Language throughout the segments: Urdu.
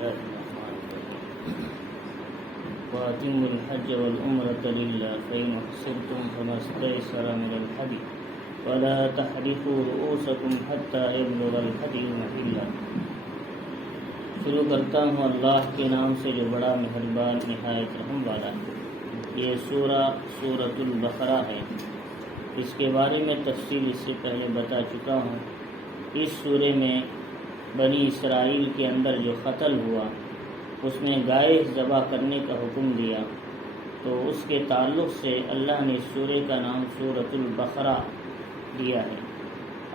الله الرحمن الرحيم وأتموا الحج والعمرة لله فإن أحصرتم فما استيسر من الهدي ولا تحلقوا رؤوسكم حتى يبلغ الهدي محله۔ شروع کرتا ہوں اللہ کے نام سے جو بڑا مہربان نہایت رحم والا ہے۔ یہ سورہ سورۃ البقرہ ہے۔ اس کے بارے میں تفصیل اس سے پہلے بتا چکا ہوں۔ اس سورے میں بنی اسرائیل کے اندر جو قتل ہوا اس میں گائے ذبح کرنے کا حکم دیا، تو اس کے تعلق سے اللہ نے اس سورے کا نام سورۃ البقرہ دیا ہے۔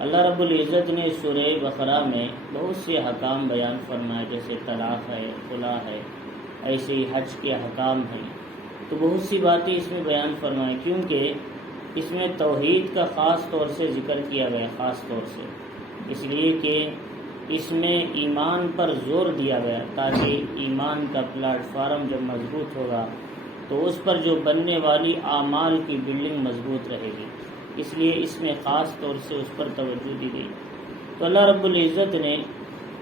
اللہ رب العزت نے سورہ بقرہ میں بہت سے احکام بیان فرمائے، جیسے طلاق ہے، خلا ہے، ایسے ہی حج کے احکام ہیں، تو بہت سی باتیں اس میں بیان فرمائیں، کیونکہ اس میں توحید کا خاص طور سے ذکر کیا گیا، خاص طور سے اس لیے کہ اس میں ایمان پر زور دیا گیا، تاکہ ایمان کا پلیٹ فارم جب مضبوط ہوگا تو اس پر جو بننے والی اعمال کی بلڈنگ مضبوط رہے گی، اس لیے اس میں خاص طور سے اس پر توجہ دی گئی۔ تو اللہ رب العزت نے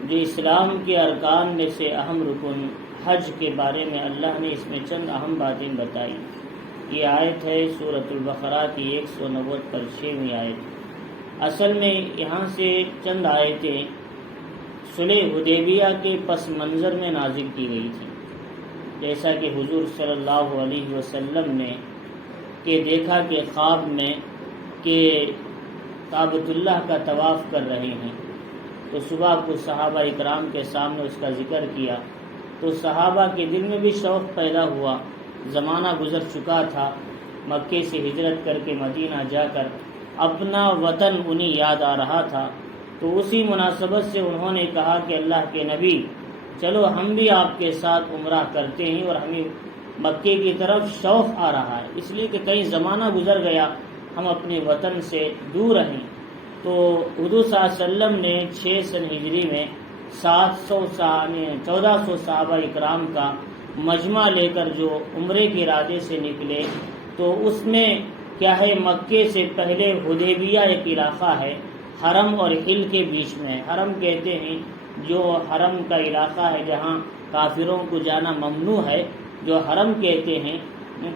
جو اسلام کے ارکان میں سے اہم رکن حج کے بارے میں اللہ نے اس میں چند اہم باتیں بتائی۔ یہ آیت ہے سورۃ البقرہ کی 190 پر 6ویں آیت۔ اصل میں یہاں سے چند آیتیں صلح حدیبیہ کے پس منظر میں نازل کی گئی تھی، جیسا کہ حضور صلی اللہ علیہ وسلم نے دیکھا کہ خواب میں کہ کعبۃ اللہ کا طواف کر رہے ہیں، تو صبح کو صحابہ اکرام کے سامنے اس کا ذکر کیا، تو صحابہ کے دل میں بھی شوق پیدا ہوا۔ زمانہ گزر چکا تھا، مکے سے ہجرت کر کے مدینہ جا کر اپنا وطن انہیں یاد آ رہا تھا، تو اسی مناسبت سے انہوں نے کہا کہ اللہ کے نبی چلو ہم بھی آپ کے ساتھ عمرہ کرتے ہیں، اور ہمیں مکے کی طرف شوق آ رہا ہے، اس لیے کہ کئی زمانہ گزر گیا ہم اپنے وطن سے دور رہیں۔ تو حضور صلی اللہ علیہ وسلم نے 6 سن ہجری میں 1400 صحابہ اکرام کا مجمع لے کر جو عمرے کے ارادے سے نکلے، تو اس میں کیا ہے، مکے سے پہلے حدیبیہ ایک علاقہ ہے، حرم اور حل کے بیچ میں ہے۔ حرم کہتے ہیں جو حرم کا علاقہ ہے جہاں کافروں کو جانا ممنوع ہے، جو حرم کہتے ہیں،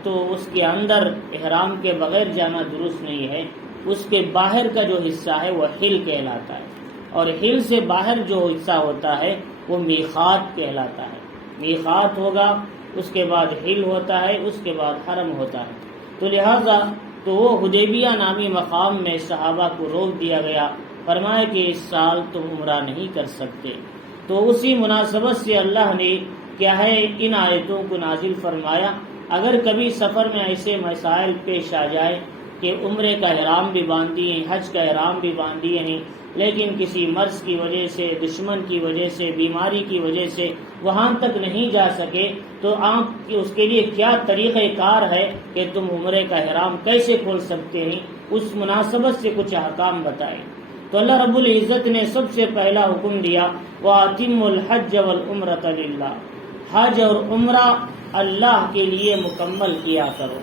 تو اس کے اندر احرام کے بغیر جانا درست نہیں ہے۔ اس کے باہر کا جو حصہ ہے وہ حل کہلاتا ہے، اور حل سے باہر جو حصہ ہوتا ہے وہ میقات کہلاتا ہے۔ میقات ہوگا، اس کے بعد حل ہوتا ہے، اس کے بعد حرم ہوتا ہے۔ تو لہذا تو وہ حدیبیہ نامی مقام میں صحابہ کو روک دیا گیا، فرمایا کہ اس سال تم عمرہ نہیں کر سکتے۔ تو اسی مناسبت سے اللہ نے کیا ہے ان آیتوں کو نازل فرمایا۔ اگر کبھی سفر میں ایسے مسائل پیش آ جائے کہ عمرے کا احرام بھی باندھ دیے ہیں، حج کا احرام بھی باندھ دیے ہیں، لیکن کسی مرض کی وجہ سے، دشمن کی وجہ سے، بیماری کی وجہ سے وہاں تک نہیں جا سکے، تو آپ اس کے لیے کیا طریقہ کار ہے کہ تم عمرے کا احرام کیسے کھول سکتے ہیں، اس مناسبت سے کچھ احکام بتائے۔ تو اللہ رب العزت نے سب سے پہلا حکم دیا، وَأَتِمُّوا الْحَجَّ وَالْعُمْرَةَ لِلَّهِ، حج اور عمرہ اللہ کے لیے مکمل کیا کرو۔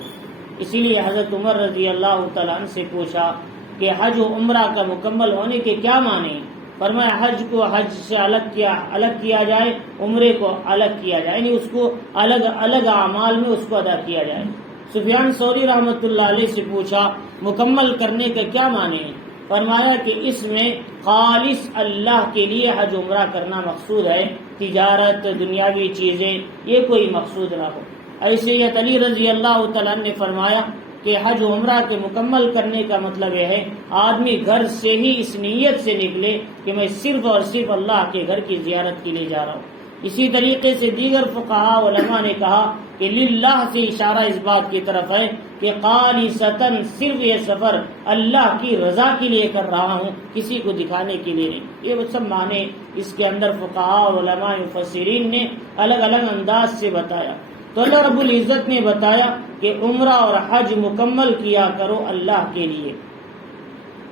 اسی لیے حضرت عمر رضی اللہ تعالیٰ عنہ سے پوچھا کہ حج و عمرہ کا مکمل ہونے کے کیا معنی؟ فرمایا حج کو حج سے الگ کیا جائے، عمرے کو الگ کیا جائے، یعنی اس کو الگ الگ اعمال میں اس کو ادا کیا جائے۔ سفیان ثوری رحمۃ اللہ علیہ سے پوچھا مکمل کرنے کا کیا معنی ہے؟ فرمایا کہ اس میں خالص اللہ کے لیے حج عمرہ کرنا مقصود ہے، تجارت، دنیاوی چیزیں یہ کوئی مقصود نہ ہو۔ ایسے ہی علی رضی اللہ تعالیٰ نے فرمایا کہ حج عمرہ کے مکمل کرنے کا مطلب یہ ہے آدمی گھر سے ہی اس نیت سے نکلے کہ میں صرف اور صرف اللہ کے گھر کی زیارت کے لیے جا رہا ہوں۔ اسی طریقے سے دیگر فقہاء علماء نے کہا کہ للہ سے اشارہ اس بات کی طرف ہے کہ خالصتاً صرف یہ سفر اللہ کی رضا کے لیے کر رہا ہوں، کسی کو دکھانے کے لیے نہیں۔ یہ سب معنی اس کے اندر فقہاء علماء مفسرین نے الگ الگ انداز سے بتایا۔ تو اللہ رب العزت نے بتایا کہ عمرہ اور حج مکمل کیا کرو اللہ کے لیے۔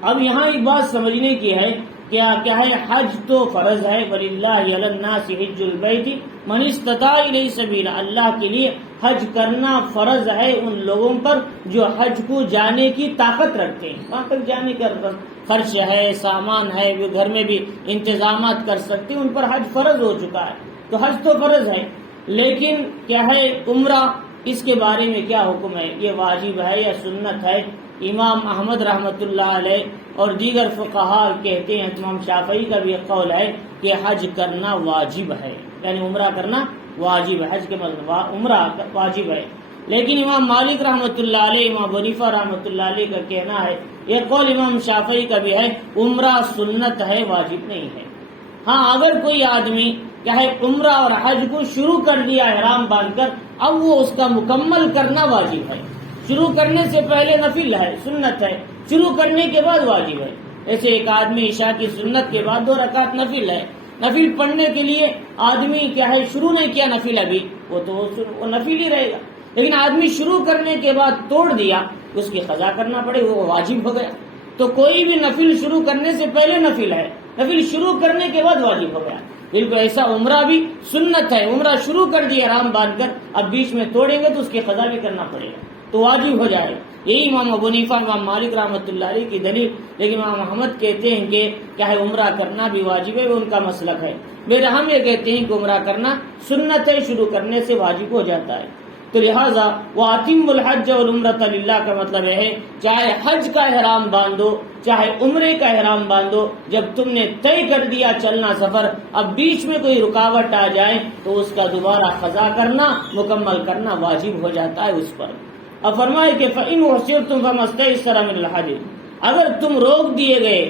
اب یہاں ایک بات سمجھنے کی ہے، کیا ہے، حج تو فرض ہے، وَلِلَّهِ عَلَى النَّاسِ حِجُّ الْبَيْتِ مَنِ اسْتَطَاعَ إِلَيْهِ سَبِيلًا، اللہ کے لیے حج کرنا فرض ہے ان لوگوں پر جو حج کو جانے کی طاقت رکھتے ہیں، وہاں تک جانے کا خرچ ہے، سامان ہے، وہ گھر میں بھی انتظامات کر سکتے ہیں، ان پر حج فرض ہو چکا ہے۔ تو حج تو فرض ہے، لیکن کیا ہے عمرہ، اس کے بارے میں کیا حکم ہے؟ یہ واجب ہے یا سنت ہے؟ امام احمد رحمۃ اللہ علیہ اور دیگر فقہاء کہتے ہیں، امام شافعی کا بھی قول ہے کہ حج کرنا واجب ہے، یعنی عمرہ کرنا واجب ہے، حج کے مطلب عمرہ واجب ہے۔ لیکن امام مالک رحمۃ اللہ علیہ، امام حنیفہ رحمۃ اللہ علیہ کا کہنا ہے، یہ قول امام شافعی کا بھی ہے، عمرہ سنت ہے، واجب نہیں ہے۔ ہاں اگر کوئی آدمی کیا ہے عمرہ اور حج کو شروع کر دیا احرام باندھ کر، اب وہ اس کا مکمل کرنا واجب ہے۔ شروع کرنے سے پہلے نفل ہے، سنت ہے، شروع کرنے کے بعد واجب ہے۔ ایسے ایک آدمی عشاء کی سنت کے بعد 2 رکعت نفل ہے، نفل پڑھنے کے لیے آدمی کیا ہے شروع نہیں کیا نفل ابھی، وہ نفل ہی رہے گا۔ لیکن آدمی شروع کرنے کے بعد توڑ دیا، اس کی قضا کرنا پڑے، وہ واجب ہو گیا۔ تو کوئی بھی نفل شروع کرنے سے پہلے نفل ہے، نفل شروع کرنے کے بعد واجب ہو گیا۔ بالکل ایسا عمرہ بھی سنت ہے، عمرہ شروع کر دیا احرام باندھ کر، اب بیچ میں توڑیں گے تو اس کی قضا بھی کرنا پڑے گا، تو واجب ہو جائے گا۔ یہی امام ابو حنیفہ، امام مالک رحمۃ اللہ علیہ کی دلیل۔ لیکن امام احمد کہتے ہیں کہ کیا ہے عمرہ کرنا بھی واجب ہے، وہ ان کا مسلک ہے۔ ہم یہ کہتے ہیں کہ عمرہ کرنا سنت ہے، شروع کرنے سے واجب ہو جاتا ہے۔ تو لہٰذا وَأَتِمُّ الْحَجَّ وَالْعُمْرَةَ لِلَّهِ کا مطلب ہے چاہے حج کا احرام باندھو چاہے عمرے کا احرام باندھو، جب تم نے طے کر دیا چلنا سفر، اب بیچ میں کوئی رکاوٹ آ جائے تو اس کا دوبارہ قضا کرنا، مکمل کرنا واجب ہو جاتا ہے اس پر۔ اب فرمائے کہ فَإِنْ أُحْصِرْتُمْ فَمَا اسْتَيْسَرَ مِنَ الْحَدْيِ، اگر تم روک دیے گئے،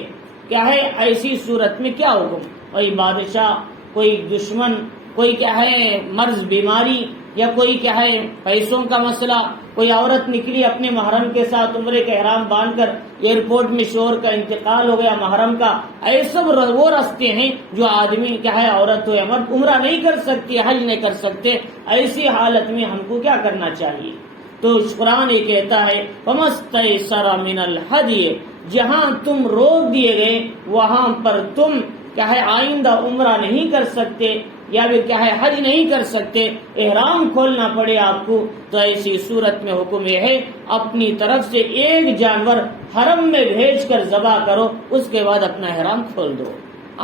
کیا ہے ایسی صورت میں کیا حکم؟ کوئی بادشاہ، کوئی دشمن، کوئی کیا ہے مرض بیماری، یا کوئی کیا ہے پیسوں کا مسئلہ، کوئی عورت نکلی اپنے محرم کے ساتھ عمرے کا احرام باندھ کر، ایئرپورٹ میں شوہر کا انتقال ہو گیا محرم کا، ایسے وہ راستے ہیں جو آدمی کیا ہے عورت ہو یا مرد عمرہ نہیں کر سکتی، حج نہیں کر سکتے، ایسی حالت میں ہم کو کیا کرنا چاہیے؟ تو قرآن یہ کہتا ہے فَمَا اسْتَيْسَرَ مِنَ الْحَدْيِ، جہاں تم روک دیے گئے وہاں پر تم کیا ہے آئندہ عمرہ نہیں کر سکتے یا پھر کیا ہے حج نہیں کر سکتے، احرام کھولنا پڑے آپ کو، تو ایسی صورت میں حکم یہ ہے اپنی طرف سے ایک جانور حرم میں بھیج کر ذبح کرو، اس کے بعد اپنا احرام کھول دو،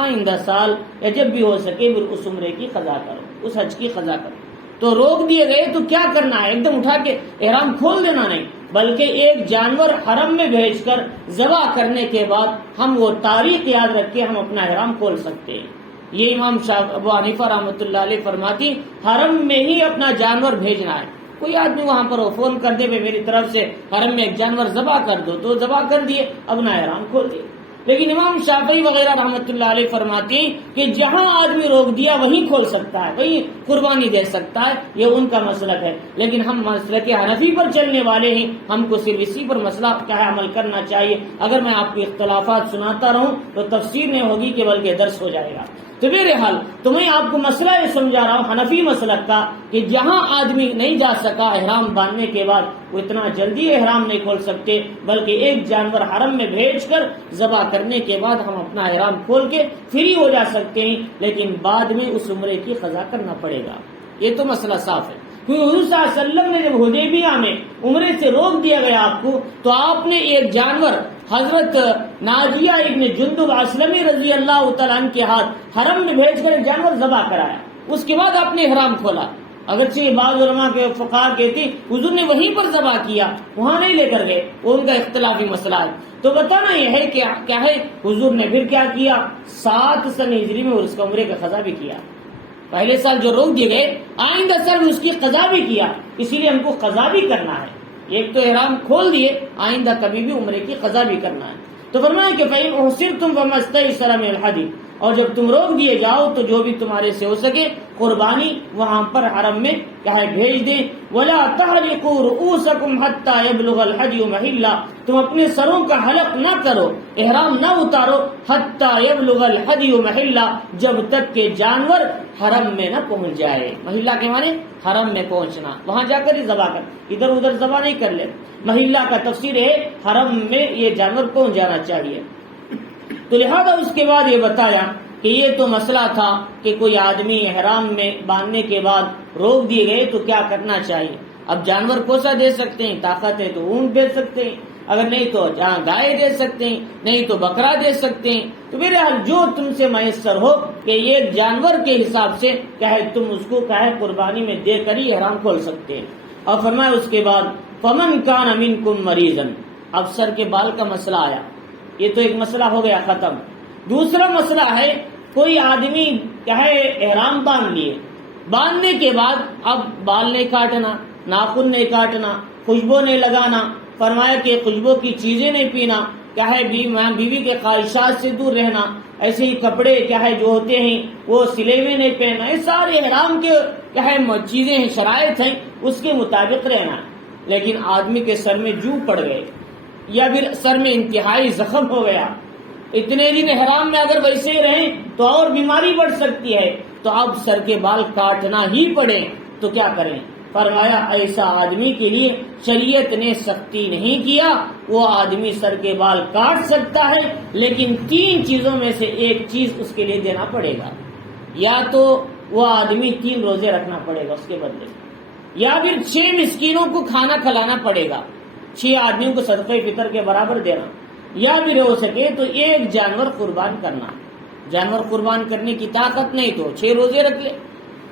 آئندہ سال یا جب بھی ہو سکے پھر اس عمرے کی قضا کرو، اس حج کی قضا کرو۔ تو روک دیے گئے تو کیا کرنا ہے؟ ایک دم اٹھا کے احرام کھول دینا نہیں، بلکہ ایک جانور حرم میں بھیج کر ذبح کرنے کے بعد ہم وہ تاریخ یاد رکھ کے ہم اپنا احرام کھول سکتے ہیں۔ یہ امام ابو حنیفہ رحمۃ اللہ علیہ فرماتی حرم میں ہی اپنا جانور بھیجنا ہے۔ کوئی آدمی وہاں پر وہ فون کر دے میری طرف سے حرم میں ایک جانور ذبح کر دو، تو ذبح کر دیے، اپنا احرام کھول دیے۔ لیکن امام شافعی وغیرہ رحمۃ اللہ علیہ فرماتے ہیں کہ جہاں آدمی روک دیا وہیں کھول سکتا ہے، وہیں قربانی دے سکتا ہے، یہ ان کا مسلک ہے۔ لیکن ہم مسلک حنفی پر چلنے والے ہیں، ہم کو صرف اسی پر مسئلہ کیا ہے عمل کرنا چاہیے۔ اگر میں آپ کو اختلافات سناتا رہوں تو تفسیر نہیں ہوگی کہ بلکہ درس ہو جائے گا۔ تو بہرحال تو میں آپ کو مسئلہ یہ سمجھا رہا ہوں حنفی مسلک کا کہ جہاں آدمی نہیں جا سکا احرام باندھنے کے بعد، وہ اتنا جلدی احرام نہیں کھول سکتے، بلکہ ایک جانور حرم میں بھیج کر ذبح کرنے کے بعد ہم اپنا احرام کھول کے فری ہو جا سکتے ہیں، لیکن بعد میں اس عمرے کی قضا کرنا پڑے گا۔ یہ تو مسئلہ صاف ہے، کیونکہ حضور صلی اللہ علیہ وسلم نے جب حدیبیہ میں عمرے سے روک دیا گیا آپ کو، تو آپ نے ایک جانور حضرت ناجیہ ابن جندب اسلمی رضی اللہ تعالیٰ عنہ کے ہاتھ حرم میں بھیج کر ایک جانور ذبح کرایا، اس کے بعد آپ نے احرام کھولا۔ اگرچہ بعض علماء کے فقہاء کہتے حضور نے وہیں پر ذبح کیا، وہاں نہیں لے کر گئے، وہ ان کا اختلافی مسئلہ ہے۔ تو بتانا یہ ہے کہ کیا ہے حضور نے پھر کیا کیا، 7 سن ہجری میں اس کا عمرے کا قضا بھی کیا۔ پہلے سال جو روک دیے گئے، آئندہ سال اس کی قضا بھی کیا، اسی لیے ہم کو قضا بھی کرنا ہے۔ ایک تو احرام کھول دیے، آئندہ کبھی بھی عمرے کی قضا بھی کرنا ہے۔ تو فرمایا کہ فَإِنْ أُحْصِرْتُمْ فَمَا اسْتَيْسَرَ مِنَ الْهَدْيِ، اور جب تم روک دیے جاؤ تو جو بھی تمہارے سے ہو سکے قربانی وہاں پر حرم میں کیا ہے بھیج دیں۔ وَلَا تَحْلِقُوا رُؤُوسَكُمْ حَتَّى يَبْلُغَ الْهَدْيُ مَحِلَّهُ، تم اپنے سروں کا حلق نہ کرو، احرام نہ اتارو، حَتَّى يَبْلُغَ الْهَدْيُ مَحِلَّهُ، جب تک کہ جانور حرم میں نہ پہنچ جائے۔ محلہ کے معنی حرم میں پہنچنا، وہاں جا کر ہی ذبح کر، ادھر ادھر ذبح نہیں کر لے۔ محلہ کا تفسیر ہے حرم میں یہ جانور پہنچ جانا چاہیے۔ تو لہذا اس کے بعد یہ بتایا کہ یہ تو مسئلہ تھا کہ کوئی آدمی احرام میں باندھنے کے بعد روک دیے گئے تو کیا کرنا چاہیے۔ اب جانور کو سا دے سکتے ہیں، طاقت ہے تو اونٹ دے سکتے ہیں، اگر نہیں تو جہاں گائے دے سکتے ہیں، نہیں تو بکرا دے سکتے ہیں، تو بہرحال جو تم سے میسر ہو کہ یہ جانور کے حساب سے کیا ہے تم اس کو کیا ہے قربانی میں دے کر ہی احرام کھول سکتے ہیں۔ اور فرمایا اس کے بعد فمن کان منکم مریضا، اب سر کے بال کا مسئلہ آیا، یہ تو ایک مسئلہ ہو گیا ختم۔ دوسرا مسئلہ ہے کوئی آدمی کیا ہے احرام باندھ لیے، باندھنے کے بعد اب بال نہیں کاٹنا، ناخن نہیں کاٹنا، خوشبو نہیں لگانا، فرمایا کہ خوشبو کی چیزیں نہیں پینا، کیا ہے بیوی کے خواہشات سے دور رہنا، ایسے ہی کپڑے کیا ہے جو ہوتے ہیں وہ سلے ہوئے نہیں پہننا، یہ سارے احرام کے کیا ہے چیزیں ہیں، شرائط ہیں، اس کے مطابق رہنا۔ لیکن آدمی کے سر میں جو پڑ گئے یا پھر سر میں انتہائی زخم ہو گیا، اتنے دن احرام میں اگر ویسے ہی رہیں تو اور بیماری بڑھ سکتی ہے، تو اب سر کے بال کاٹنا ہی پڑے تو کیا کریں؟ فرمایا ایسا آدمی کے لیے شریعت نے سختی نہیں کیا، وہ آدمی سر کے بال کاٹ سکتا ہے، لیکن 3 چیزوں میں سے ایک چیز اس کے لیے دینا پڑے گا، یا تو وہ آدمی 3 روزے رکھنا پڑے گا اس کے بدلے، یا پھر 6 مسکینوں کو کھانا کھلانا پڑے گا، 6 آدمیوں کو صدقہ فطر کے برابر دینا، یا پھر ہو سکے تو 1 جانور قربان کرنا۔ جانور قربان کرنے کی طاقت نہیں تو 6 روزے رکھ لے،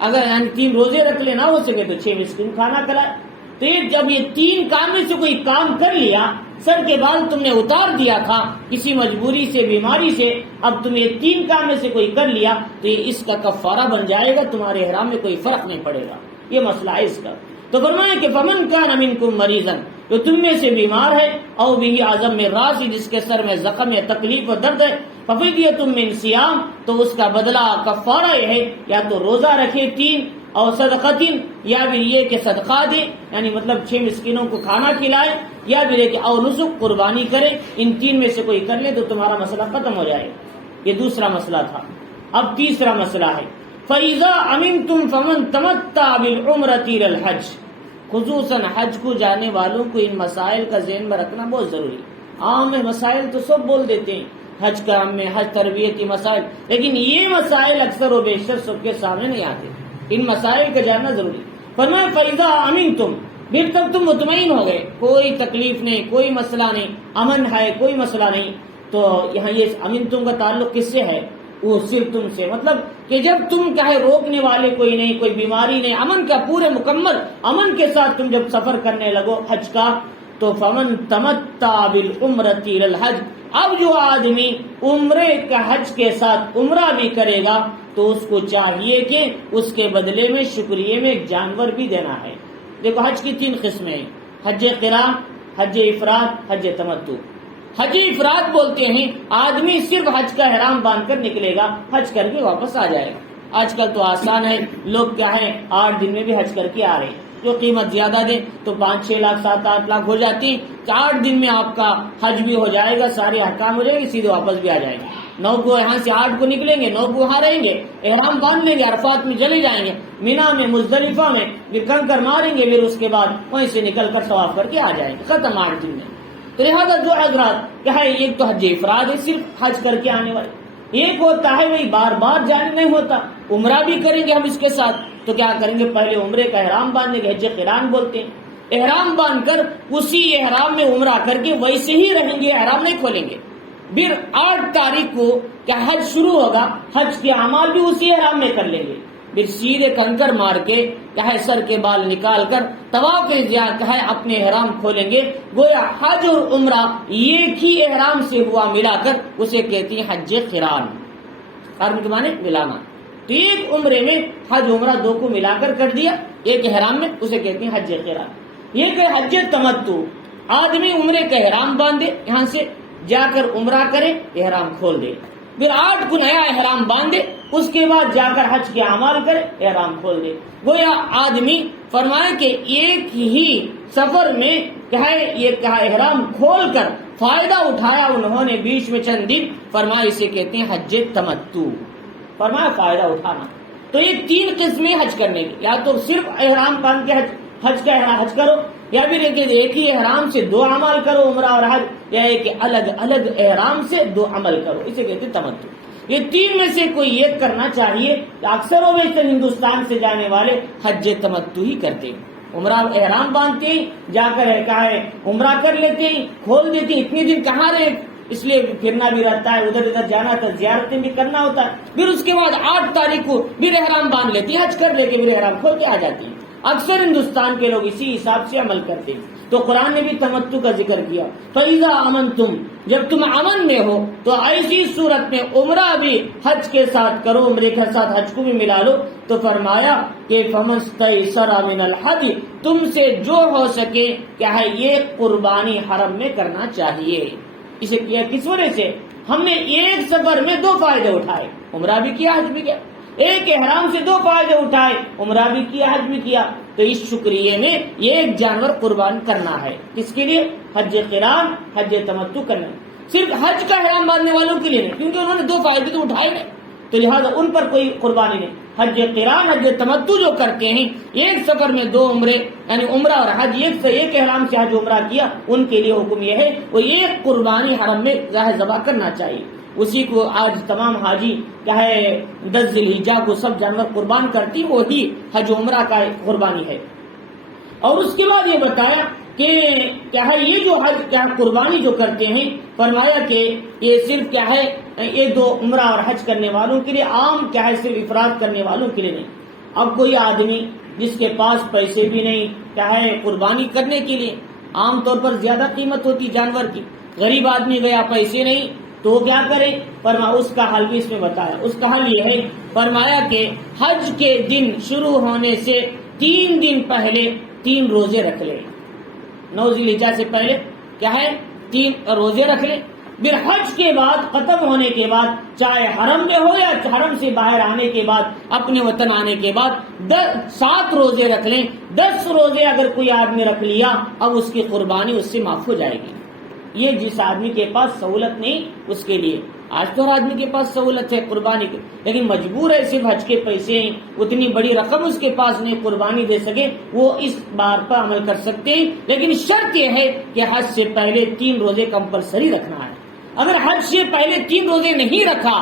اگر 3 روزے رکھ لے، نہ ہو سکے تو 6 مسکین کھانا کھلائے۔ تو جب یہ 3 کام میں سے کوئی کام کر لیا، سر کے بال تم نے اتار دیا تھا کسی مجبوری سے، بیماری سے، اب تم یہ 3 کام میں سے کوئی کر لیا تو یہ اس کا کفارہ بن جائے گا، تمہارے احرام میں کوئی فرق نہیں پڑے گا، یہ مسئلہ ہے اس کا۔ تو فرمایا کہ فمن کان منکم مریضا، جو تم میں سے بیمار ہے، او بھی اعظم میں راضی، جس کے سر میں زخم ہے، تکلیف و درد ہے، ففدیۃ من صیام، تو اس کا بدلہ کفارہ یہ ہے یا تو روزہ رکھے 3، اور صدقۃ، یا پھر یہ کہ صدقہ دے، یعنی مطلب 6 مسکینوں کو کھانا کھلائے، یا پھر یہ کہ او نسک قربانی کرے، ان 3 میں سے کوئی کر لے تو تمہارا مسئلہ ختم ہو جائے گا۔ یہ دوسرا مسئلہ تھا۔ اب تیسرا مسئلہ ہے فَإِذَا أَمِنْتُمْ فَمَنْ تَمَتَّعَ بِالْعُمْرَةِ إِلَى الْحَجِّ، خصوصاً حج کو جانے والوں کو ان مسائل کا ذہن میں رکھنا بہت ضروری۔ عام مسائل تو سب بول دیتے ہیں حج کام میں، حج تربیتی مسائل، لیکن یہ مسائل اکثر و بیشتر سب کے سامنے نہیں آتے، ان مسائل کا جاننا ضروری۔ فرمایا فَإِذَا أَمِنْتُمْ، پھر تک تم مطمئن ہو گئے، کوئی تکلیف نہیں، کوئی مسئلہ نہیں، امن ہے، کوئی مسئلہ نہیں، تو یہاں یہ امنتم کا تعلق کس سے ہے؟ وہ صرف تم سے، مطلب کہ جب تم کہے روکنے والے کوئی نہیں، کوئی بیماری نہیں، امن کا پورے مکمل امن کے ساتھ تم جب سفر کرنے لگو حج کا، تو فمن تمتع بالعمرۃ الی الحج، اب جو آدمی عمرے کا حج کے ساتھ عمرہ بھی کرے گا تو اس کو چاہیے کہ اس کے بدلے میں شکریہ میں ایک جانور بھی دینا ہے۔ دیکھو حج کی 3 قسمیں ہیں، حج قران، حج افراد، حج تمتع۔ حج افراد بولتے ہیں آدمی صرف حج کا احرام باندھ کر نکلے گا، حج کر کے واپس آ جائے گا۔ آج کل تو آسان ہے، لوگ کیا ہے 8 دن میں بھی حج کر کے آ رہے ہیں، جو قیمت زیادہ دیں تو 5-6 لاکھ 7-8 لاکھ ہو جاتی ہے، کہ 8 دن میں آپ کا حج بھی ہو جائے گا، سارے احکام ہو جائے گے، سیدھے واپس بھی آ جائیں گے۔ 9 کو یہاں سے 8 کو نکلیں گے، 9 کو وہاں رہیں گے، احرام باندھ لیں گے، عرفات میں چلے جائیں گے، مینا میں، مزدلفہ میں پھر کنکر ماریں گے، پھر اس کے بعد وہیں سے نکل کر طواف کر کے آ جائیں گے، ختم 8 دن میں۔ تو لہٰذا جو حضرات کیا ہے، ایک تو حج افراد ہے، صرف حج کر کے آنے والے، ایک ہوتا ہے وہی بار بار جانے نہیں ہوتا، عمرہ بھی کریں گے ہم اس کے ساتھ، تو کیا کریں گے، پہلے عمرے کا احرام باندھیں گے، حج قران بولتے ہیں، احرام باندھ کر اسی احرام میں عمرہ کر کے ویسے ہی رہیں گے، احرام نہیں کھولیں گے۔ پھر 8 تاریخ کو کیا حج شروع ہوگا، حج کے اعمال بھی اسی احرام میں کر لیں گے، پھر سیدھے کنکر مار کے کیا ہے سر کے بال نکال کر طواف کیا ہے اپنے احرام کھولیں گے، گویا حج اور عمرہ ایک ہی احرام سے ہوا ملا کر، اسے کہتی ہیں حج قران، قران کے معنی ملانا۔ تو ایک عمرے میں حج عمرہ 2 کو ملا کر کر دیا ایک احرام میں، اسے کہتے ہیں حج قران۔ یہ کہ حج تمتع، آدمی عمرے کا احرام باندھے، یہاں سے جا کر عمرہ کرے، احرام کھول دے، پھر 8 کو نیا احرام باندھے، اس کے بعد جا کر حج کے اعمال کرے، احرام کھول دے۔ گویا آدمی فرمائے کہ ایک ہی سفر میں کیا ہے یہ کہا احرام کھول کر فائدہ اٹھایا انہوں نے بیچ میں چند دن، فرمایا اسے کہتے ہیں حج تمتع، فرمایا فائدہ اٹھانا۔ تو یہ 3 قسمیں حج کرنے کی، یا تو صرف احرام باندھ کے حج کا احرام حج کرو، یا پھر ایک ہی احرام سے 2 عمل کرو، عمرہ اور حج، یا ایک الگ الگ احرام سے 2 عمل کرو، اسے کہتے ہیں تمتع۔ یہ 3 میں سے کوئی ایک کرنا چاہیے، اکثر و بیشتر ہندوستان سے جانے والے حج تمتع ہی کرتے ہیں۔ عمرہ احرام باندھتے ہیں، جا کر کیا ہے عمرہ کر لیتے ہیں، کھول دیتے ہیں، اتنے دن کہاں رہے، اس لیے پھرنا بھی رہتا ہے، ادھر ادھر جانا تھا، زیارتیں بھی کرنا ہوتا ہے. پھر اس کے بعد 8 تاریخ کو پھر احرام باندھ لیتی ہے، حج کر لے کے پھر احرام کھول کے آ جاتی ہے. اکثر ہندوستان کے لوگ اسی حساب سے عمل کرتے ہیں. تو قرآن نے بھی تمتع کا ذکر کیا. فَإِذَا أَمَنْتُمْ، جب تم امن میں ہو تو ایسی صورت میں عمرہ بھی حج کے ساتھ کرو، عمرے کے ساتھ حج کو بھی ملا لو. تو فرمایا کہ فَمَسْتَيْسَرَ مِنَ الْحَدْيِ، تم سے جو ہو سکے کیا ہے یہ قربانی حرم میں کرنا چاہیے. اسے کیا کس وجہ سے؟ ہم نے ایک سفر میں 2 فائدے اٹھائے، عمرہ بھی کیا حج بھی کیا. ایک احرام سے 2 فائدے اٹھائے، عمرہ بھی کیا حج بھی کیا. تو اس شکریہ میں یہ ایک جانور قربان کرنا ہے. کس کے لیے؟ حج قران، حج تمتع کرنا. صرف حج کا احرام باندھنے والوں کے لیے نہیں، کیونکہ انہوں نے 2 فائدے تو اٹھائے نہیں، تو لہٰذا ان پر کوئی قربانی نہیں. حج قران، حج تمتع جو کرتے ہیں ایک سفر میں 2 عمرے، یعنی عمرہ اور حج ایک احرام سے حج عمرہ کیا، ان کے لیے حکم یہ ہے وہ ایک قربانی حرم میں ظاہر ذبح کرنا چاہیے. اسی کو آج تمام حاجی کیا ہے 10 ذی الحجہ کو سب جانور قربان کرتی، وہی حج عمرہ کا قربانی ہے. اور اس کے بعد یہ بتایا کہ کیا ہے یہ جو حج کیا قربانی جو کرتے ہیں، فرمایا کہ یہ صرف کیا ہے یہ 2 عمرہ اور حج کرنے والوں کے لیے، عام کیا ہے صرف افراد کرنے والوں کے لیے نہیں. اب کوئی آدمی جس کے پاس پیسے بھی نہیں کیا ہے قربانی کرنے کے لیے، عام طور پر زیادہ قیمت ہوتی جانور کی، غریب آدمی گیا پیسے نہیں تو وہ کیا کرے؟ فرمایا اس کا حل بھی اس میں بتایا. اس کا حل یہ ہے، فرمایا کہ حج کے دن شروع ہونے سے 3 دن پہلے 3 روزے رکھ لے. 9 ذی الحجہ سے پہلے کیا ہے 3 روزے رکھ لے. پھر حج کے بعد ختم ہونے کے بعد چاہے حرم میں ہو یا حرم سے باہر آنے کے بعد اپنے وطن آنے کے بعد 7 روزے رکھ لیں. 10 روزے اگر کوئی آدمی رکھ لیا اب اس کی قربانی اس سے معاف ہو جائے گی. یہ جس آدمی کے پاس سہولت نہیں اس کے لیے. آج تو ہر آدمی کے پاس سہولت ہے قربانی کی، لیکن مجبور ہے، صرف حج کے پیسے ہیں، اتنی بڑی رقم اس کے پاس نہیں قربانی دے سکے، وہ اس بار پر عمل کر سکتے ہیں. لیکن شرط یہ ہے کہ حج سے پہلے 3 روزے کمپلسری رکھنا ہے. اگر حج سے پہلے 3 روزے نہیں رکھا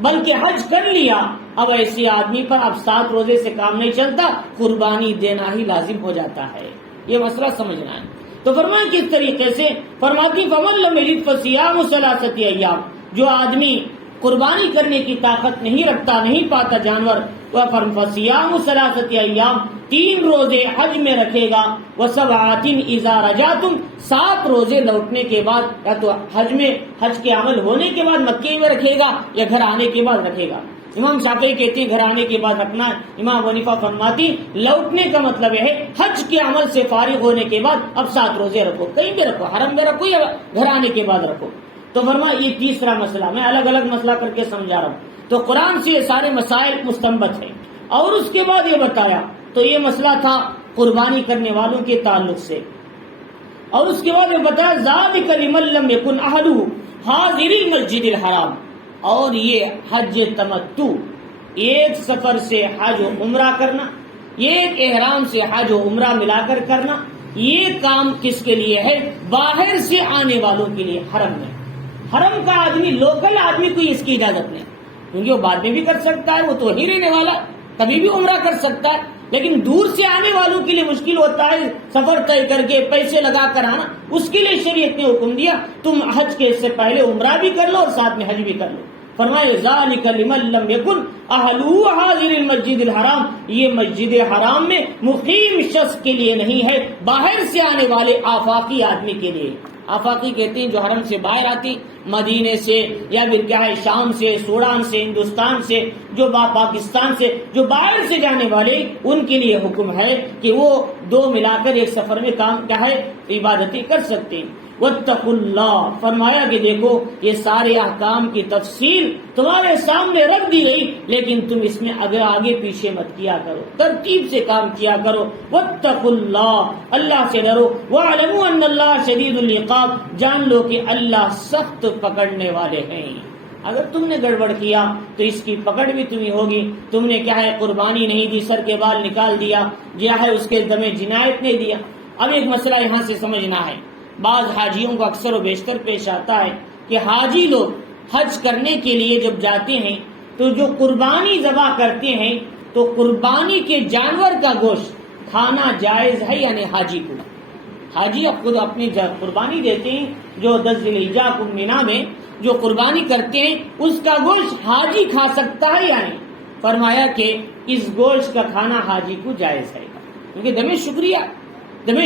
بلکہ حج کر لیا، اب ایسے آدمی پر اب 7 روزے سے کام نہیں چلتا، قربانی دینا ہی لازم ہو جاتا ہے. یہ مسئلہ سمجھنا ہے. تو فرمایا کس طریقے سے؟ فرماتی فمن لم یجد فصیام 3 ایام، جو آدمی قربانی کرنے کی طاقت نہیں رکھتا، نہیں پاتا جانور، وہ فصیام 3 ایام 3 روزے حج میں رکھے گا. وسبعۃ اذا رجعتم 7 روزے لوٹنے کے بعد، یا تو حج کے عمل ہونے کے بعد مکے میں رکھے گا یا گھر آنے کے بعد رکھے گا. امام شافعی کہتے ہیں گھر آنے کے بعد رکھنا ہے. امام حنیفہ فرماتی لوٹنے کا مطلب ہے حج کے عمل سے فارغ ہونے کے بعد اب 7 روزے رکھو، کہیں بھی رکھو، حرم میں رکھو یا گھر آنے کے بعد رکھو. تو فرمایا یہ تیسرا مسئلہ، میں الگ الگ مسئلہ کر کے سمجھا رہا ہوں. تو قرآن سے یہ سارے مسائل مستنبط ہیں. اور اس کے بعد یہ بتایا، تو یہ مسئلہ تھا قربانی کرنے والوں کے تعلق سے. اور اس کے بعد یہ بتایا ذالک لمن لم یکن اہلہ حاضر المسجد الحرام. اور یہ حج تمتع، ایک سفر سے حج و عمرہ کرنا، ایک احرام سے حج و عمرہ ملا کر کرنا، یہ کام کس کے لیے ہے؟ باہر سے آنے والوں کے لیے. حرم کا آدمی، لوکل آدمی کو اس کی اجازت نہیں، کیونکہ وہ بعد میں بھی کر سکتا ہے، وہ تو ہی رہنے والا، کبھی بھی عمرہ کر سکتا ہے. لیکن دور سے آنے والوں کے لیے مشکل ہوتا ہے سفر طے کر کے پیسے لگا کر آنا، اس کے لیے شریعت نے حکم دیا تم حج کے سے پہلے عمرہ بھی کر لو اور ساتھ میں حج بھی کر لو. فرمائے ذالک لمن لم یکن اہلہ حاضر المسجد الحرام، یہ مسجد حرام میں مقیم شخص کے لیے نہیں ہے، باہر سے آنے والے آفاقی آدمی کے لیے. آفاقی کہتے ہیں جو حرم سے باہر آتی، مدینے سے یا پھر کیا ہے شام سے، سوڈان سے، ہندوستان سے، جو پاکستان سے جو باہر سے جانے والے، ان کے لیے حکم ہے کہ وہ 2 ملا کر ایک سفر میں کام کیا ہے عبادتیں کر سکتے ہیں. واتقوا اللہ، فرمایا کہ دیکھو یہ سارے احکام کی تفصیل تمہارے سامنے رکھ دی گئی، لیکن تم اس میں اگر آگے پیچھے مت کیا کرو، ترتیب سے کام کیا کرو. واتقوا اللہ، اللہ سے ڈرو. واعلموا ان اللہ شدید العقاب، جان لو کہ اللہ سخت پکڑنے والے ہیں. اگر تم نے گڑبڑ کیا تو اس کی پکڑ بھی تمہیں ہوگی. تم نے کیا ہے قربانی نہیں دی، سر کے بال نکال دیا، جو ہے اس کے دم جنایت نہیں دیا. اب ایک مسئلہ یہاں سے سمجھنا ہے. بعض حاجیوں کو اکثر و بیشتر پیش آتا ہے کہ حاجی لوگ حج کرنے کے لیے جب جاتے ہیں تو جو قربانی ذبح کرتے ہیں تو قربانی کے جانور کا گوشت کھانا جائز ہے یعنی حاجی کو. حاجی اب خود اپنی قربانی دیتے ہیں، جو 10 ذی الحجہ کو مینا میں جو قربانی کرتے ہیں اس کا گوشت حاجی کھا سکتا ہے یا نہیں؟ فرمایا کہ اس گوشت کا کھانا حاجی کو جائز ہے، کیونکہ دم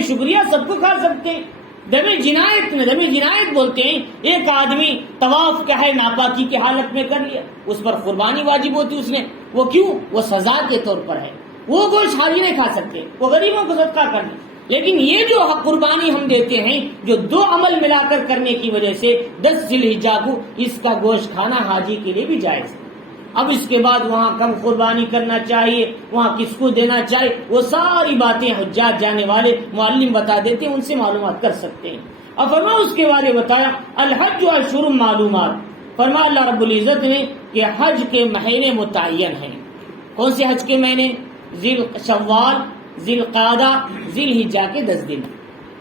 شکریہ سب کو کھا سکتے ہیں. دم جنایت بولتے ہیں ایک آدمی طواف کیا ہے ناپاکی کی حالت میں کر لیا، اس پر قربانی واجب ہوتی اس نے، وہ کیوں؟ وہ سزا کے طور پر ہے، وہ گوشت حاجی نہیں کھا سکتے، وہ غریبوں کو صدقہ کرنا. لیکن یہ جو قربانی ہم دیتے ہیں جو 2 عمل ملا کر کرنے کی وجہ سے 10 ذی الحجہ کو اس کا گوشت کھانا حاجی کے لیے بھی جائز ہے. اب اس کے بعد وہاں کب قربانی کرنا چاہیے، وہاں کس کو دینا چاہیے، وہ ساری باتیں حجاج جانے والے معلم بتا دیتے ہیں، ان سے معلومات کر سکتے ہیں. اب فرما اس کے بارے بتایا الحج اشہر معلومات. فرما اللہ رب العزت نے کہ حج کے مہینے متعین ہیں. کون سے حج کے مہینے؟ شوال، ذی القعدہ، ذی الحجہ کے 10 دن.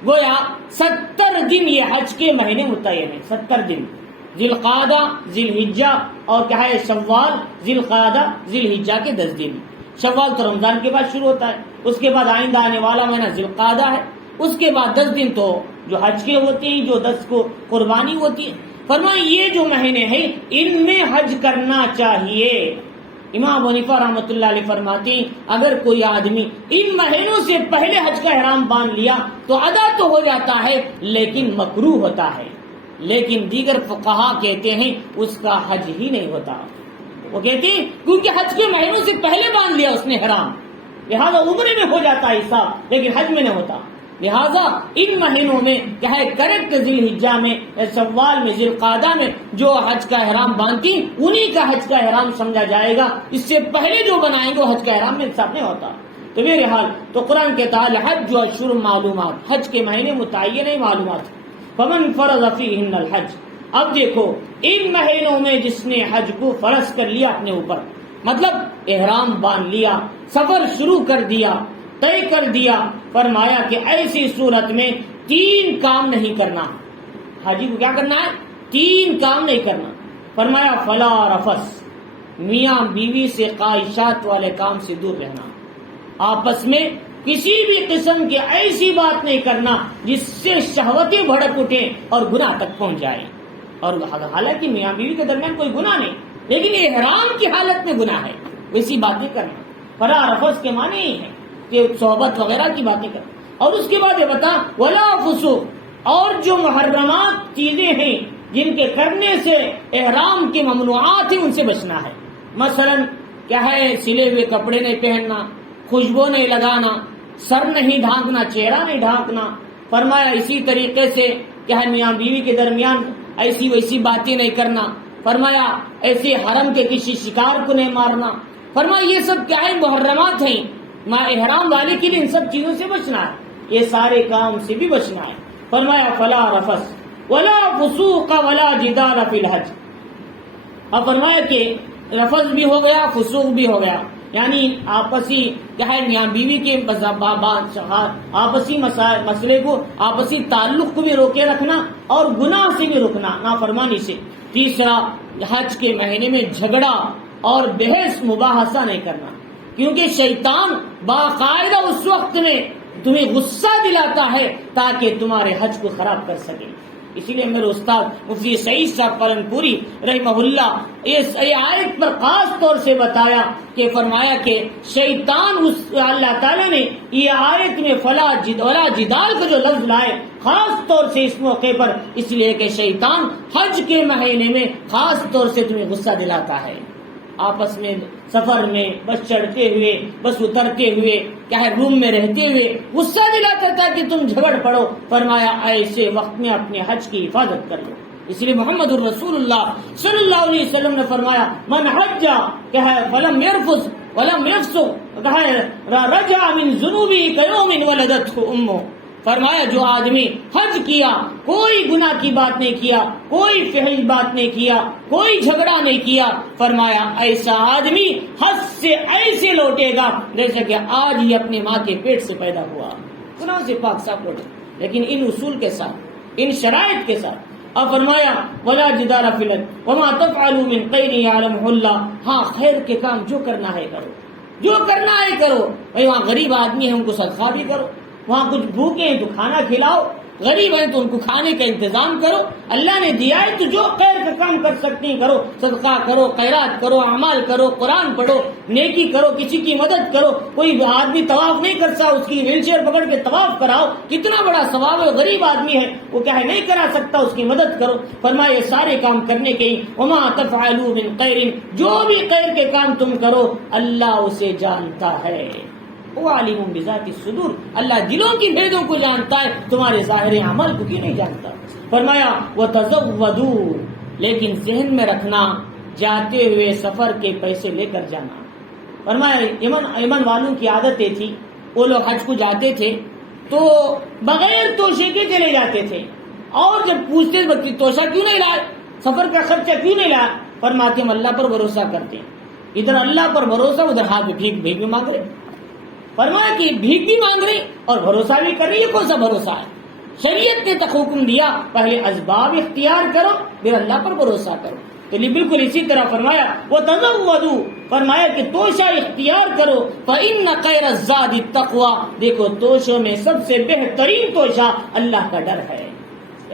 گویا 70 دن یہ حج کے مہینے متعین ہیں. 70 دن ذی القعدہ، ذی الحجہ اور کیا ہے شوال، ذی القعدہ، ذی الحجہ کے 10 دن. شوال تو رمضان کے بعد شروع ہوتا ہے، اس کے بعد آئندہ آنے والا مہینہ ذی القعدہ ہے، اس کے بعد 10 دن تو جو حج کے ہوتے ہیں، جو 10 کو قربانی ہوتی ہے. فرمایا یہ جو مہینے ہیں ان میں حج کرنا چاہیے. امام حنیفہ رحمۃ اللہ علیہ فرماتے ہیں اگر کوئی آدمی ان مہینوں سے پہلے حج کا احرام باندھ لیا تو ادا تو ہو جاتا ہے لیکن مکروہ ہوتا ہے. لیکن دیگر فقہا کہتے ہیں اس کا حج ہی نہیں ہوتا. وہ کہتے ہیں کیونکہ حج کے مہینوں سے پہلے باندھ لیا اس نے احرام، لہذا عمرے میں ہو جاتا ہے حساب لیکن حج میں نہیں ہوتا. لہذا ان مہینوں میں کیا ہے کریکٹ ذی الحجہ میں، شوال میں، ذی القعدہ میں جو حج کا احرام باندھتی انہی کا حج کا احرام سمجھا جائے گا. اس سے پہلے جو بنائیں گے حج کا احرام میں حساب نہیں ہوتا. تو بہرحال تو قرآن کے تعالی حج و اشہر معلومات، حج کے مہینے متعین معلومات. فمن فرض فیہن الحج. اب دیکھو ان مہینوں میں جس نے حج کو فرض کر لیا اپنے اوپر، مطلب احرام باندھ لیا، سفر شروع کر دیا، طے کر دیا، فرمایا کہ ایسی صورت میں 3 کام نہیں کرنا. حاجی کو کیا کرنا ہے؟ 3 کام نہیں کرنا. فرمایا فلا رفث، میاں بیوی سے خواہشات والے کام سے دور رہنا. آپس میں کسی بھی قسم کی ایسی بات نہیں کرنا جس سے شہوتیں بھڑک اٹھیں اور گناہ تک پہنچ جائیں. اور حالانکہ میاں بیوی کے درمیان کوئی گناہ نہیں، لیکن احرام کی حالت میں گناہ ہے، ویسی باتیں کرنا. فلا رفث کے معنی ہی ہے کہ صحبت وغیرہ کی باتیں کرنا. اور اس کے بعد یہ بتا ولا فسوق، اور جو محرمات چیزیں ہیں جن کے کرنے سے احرام کے ممنوعات ہیں ان سے بچنا ہے. مثلا کیا ہے سلے ہوئے کپڑے نہیں پہننا، خوشبو نہیں لگانا، سر نہیں ڈھانکنا، چہرہ نہیں ڈھانکنا. فرمایا اسی طریقے سے کیا ہے میاں بیوی کے درمیان ایسی ویسی باتیں نہیں کرنا. فرمایا ایسے حرم کے کسی شکار کو نہیں مارنا. فرمایا یہ سب کیا ہے محرمات ہیں، احرام والے کے لیے ان سب چیزوں سے بچنا ہے، یہ سارے کام سے بھی بچنا ہے. فرمایا فلا رفث ولا فسوق ولا جدال فی الحج. اب فرمایا کہ رفث بھی ہو گیا، فسوق بھی ہو گیا، یعنی آپسی کیا ہے میاں بیوی کے آپسی مسئلے کو، آپسی تعلق کو بھی روکے رکھنا اور گناہ سے بھی رکنا، نافرمانی سے. تیسرا حج کے مہینے میں جھگڑا اور بحث مباحثہ نہیں کرنا، کیونکہ شیطان باقاعدہ اس وقت میں تمہیں غصہ دلاتا ہے تاکہ تمہارے حج کو خراب کر سکے. اسی لیے میرے استاد مفتی سعید صاحب پالن پوری رحمہ اللہ اس آیت پر خاص طور سے بتایا کہ فرمایا کہ شیطان اللہ تعالیٰ نے یہ آیت میں فلا جدال کا جو لفظ لائے خاص طور سے اس موقع پر، اس لیے کہ شیطان حج کے مہینے میں خاص طور سے تمہیں غصہ دلاتا ہے. آپس میں سفر میں بس چڑھتے ہوئے بس اترتے ہوئے کیا ہے روم میں رہتے ہوئے غصہ دلاتا تھا کہ تم جھگڑ پڑو. فرمایا ایسے وقت میں اپنے حج کی حفاظت کر لو. اس لیے محمد الرسول اللہ صلی اللہ علیہ وسلم نے فرمایا من حج کیا ہے فلم يرفث ولم يفسق کیا ہے رجع من ذنوبه كيوم ولدته امه. فرمایا جو آدمی حج کیا، کوئی گناہ کی بات نہیں کیا، کوئی فحش بات نہیں کیا، کوئی جھگڑا نہیں کیا، فرمایا ایسا آدمی حج سے ایسے لوٹے گا جیسے کہ آج ہی اپنی ماں کے پیٹ سے پیدا ہوا، گناہ سے پاک صاف لوٹے، لیکن ان اصول کے ساتھ، ان شرائط کے ساتھ. اور فرمایا ولا جدال فی الحج وما تفعلوا من خیر یعلمہ اللہ. ہاں خیر کے کام جو کرنا ہے کرو، جو کرنا ہے کرو. بھائی وہاں غریب آدمی ہے ان کو صدقہ بھی کرو، وہاں کچھ بھوکے ہیں تو کھانا کھلاؤ، غریب ہیں تو ان کو کھانے کا انتظام کرو. اللہ نے دیا ہے تو جو خیر کا کام کر سکتے ہیں کرو، صدقہ کرو، خیرات کرو، اعمال کرو، قرآن پڑھو، نیکی کرو، کسی کی مدد کرو. کوئی آدمی طواف نہیں کر سکتا، اس کی ویل چیئر پکڑ کے طواف کراؤ، کتنا بڑا ثواب ہے. غریب آدمی ہے وہ کیا ہے نہیں کرا سکتا، اس کی مدد کرو. فرمایا یہ سارے کام کرنے کے ہی وما تفعلوا من خیر، جو بھی خیر کے کام تم کرو اللہ اسے جانتا ہے. وہ عالم بذات الصدور، اللہ دلوں کی بھیدوں کو جانتا ہے، تمہارے ظاہر عمل کو کیوں نہیں جانتا. فرمایا وتزودوا، لیکن ذہن میں رکھنا جاتے ہوئے سفر کے پیسے لے کر جانا. فرمایا یمن والوں کی عادت یہ تھی، وہ لوگ حج کو جاتے تھے تو بغیر توشے کے چلے جاتے تھے، اور جب پوچھتے کہ توشہ کیوں نہیں لائے، سفر کا خرچہ کیوں نہیں لایا، فرماتے ہم اللہ پر بھروسہ کرتے ہیں. ادھر اللہ پر بھروسہ، ادھر ہاتھ میں بھیک بھی مانگ رہے. فرمایا کہ بھیک بھی مانگ رہی اور بھروسہ بھی کر رہی ہے، کون سا بھروسہ ہے؟ شریعت نے تک حکم دیا پہلے اسباب اختیار کرو پھر اللہ پر بھروسہ کرو. تو بالکل اسی طرح فرمایا وہ تزودوا، فرمایا کہ توشہ اختیار کرو. فإن خیر الزاد التقوی، دیکھو توشوں میں سب سے بہترین توشہ اللہ کا ڈر ہے.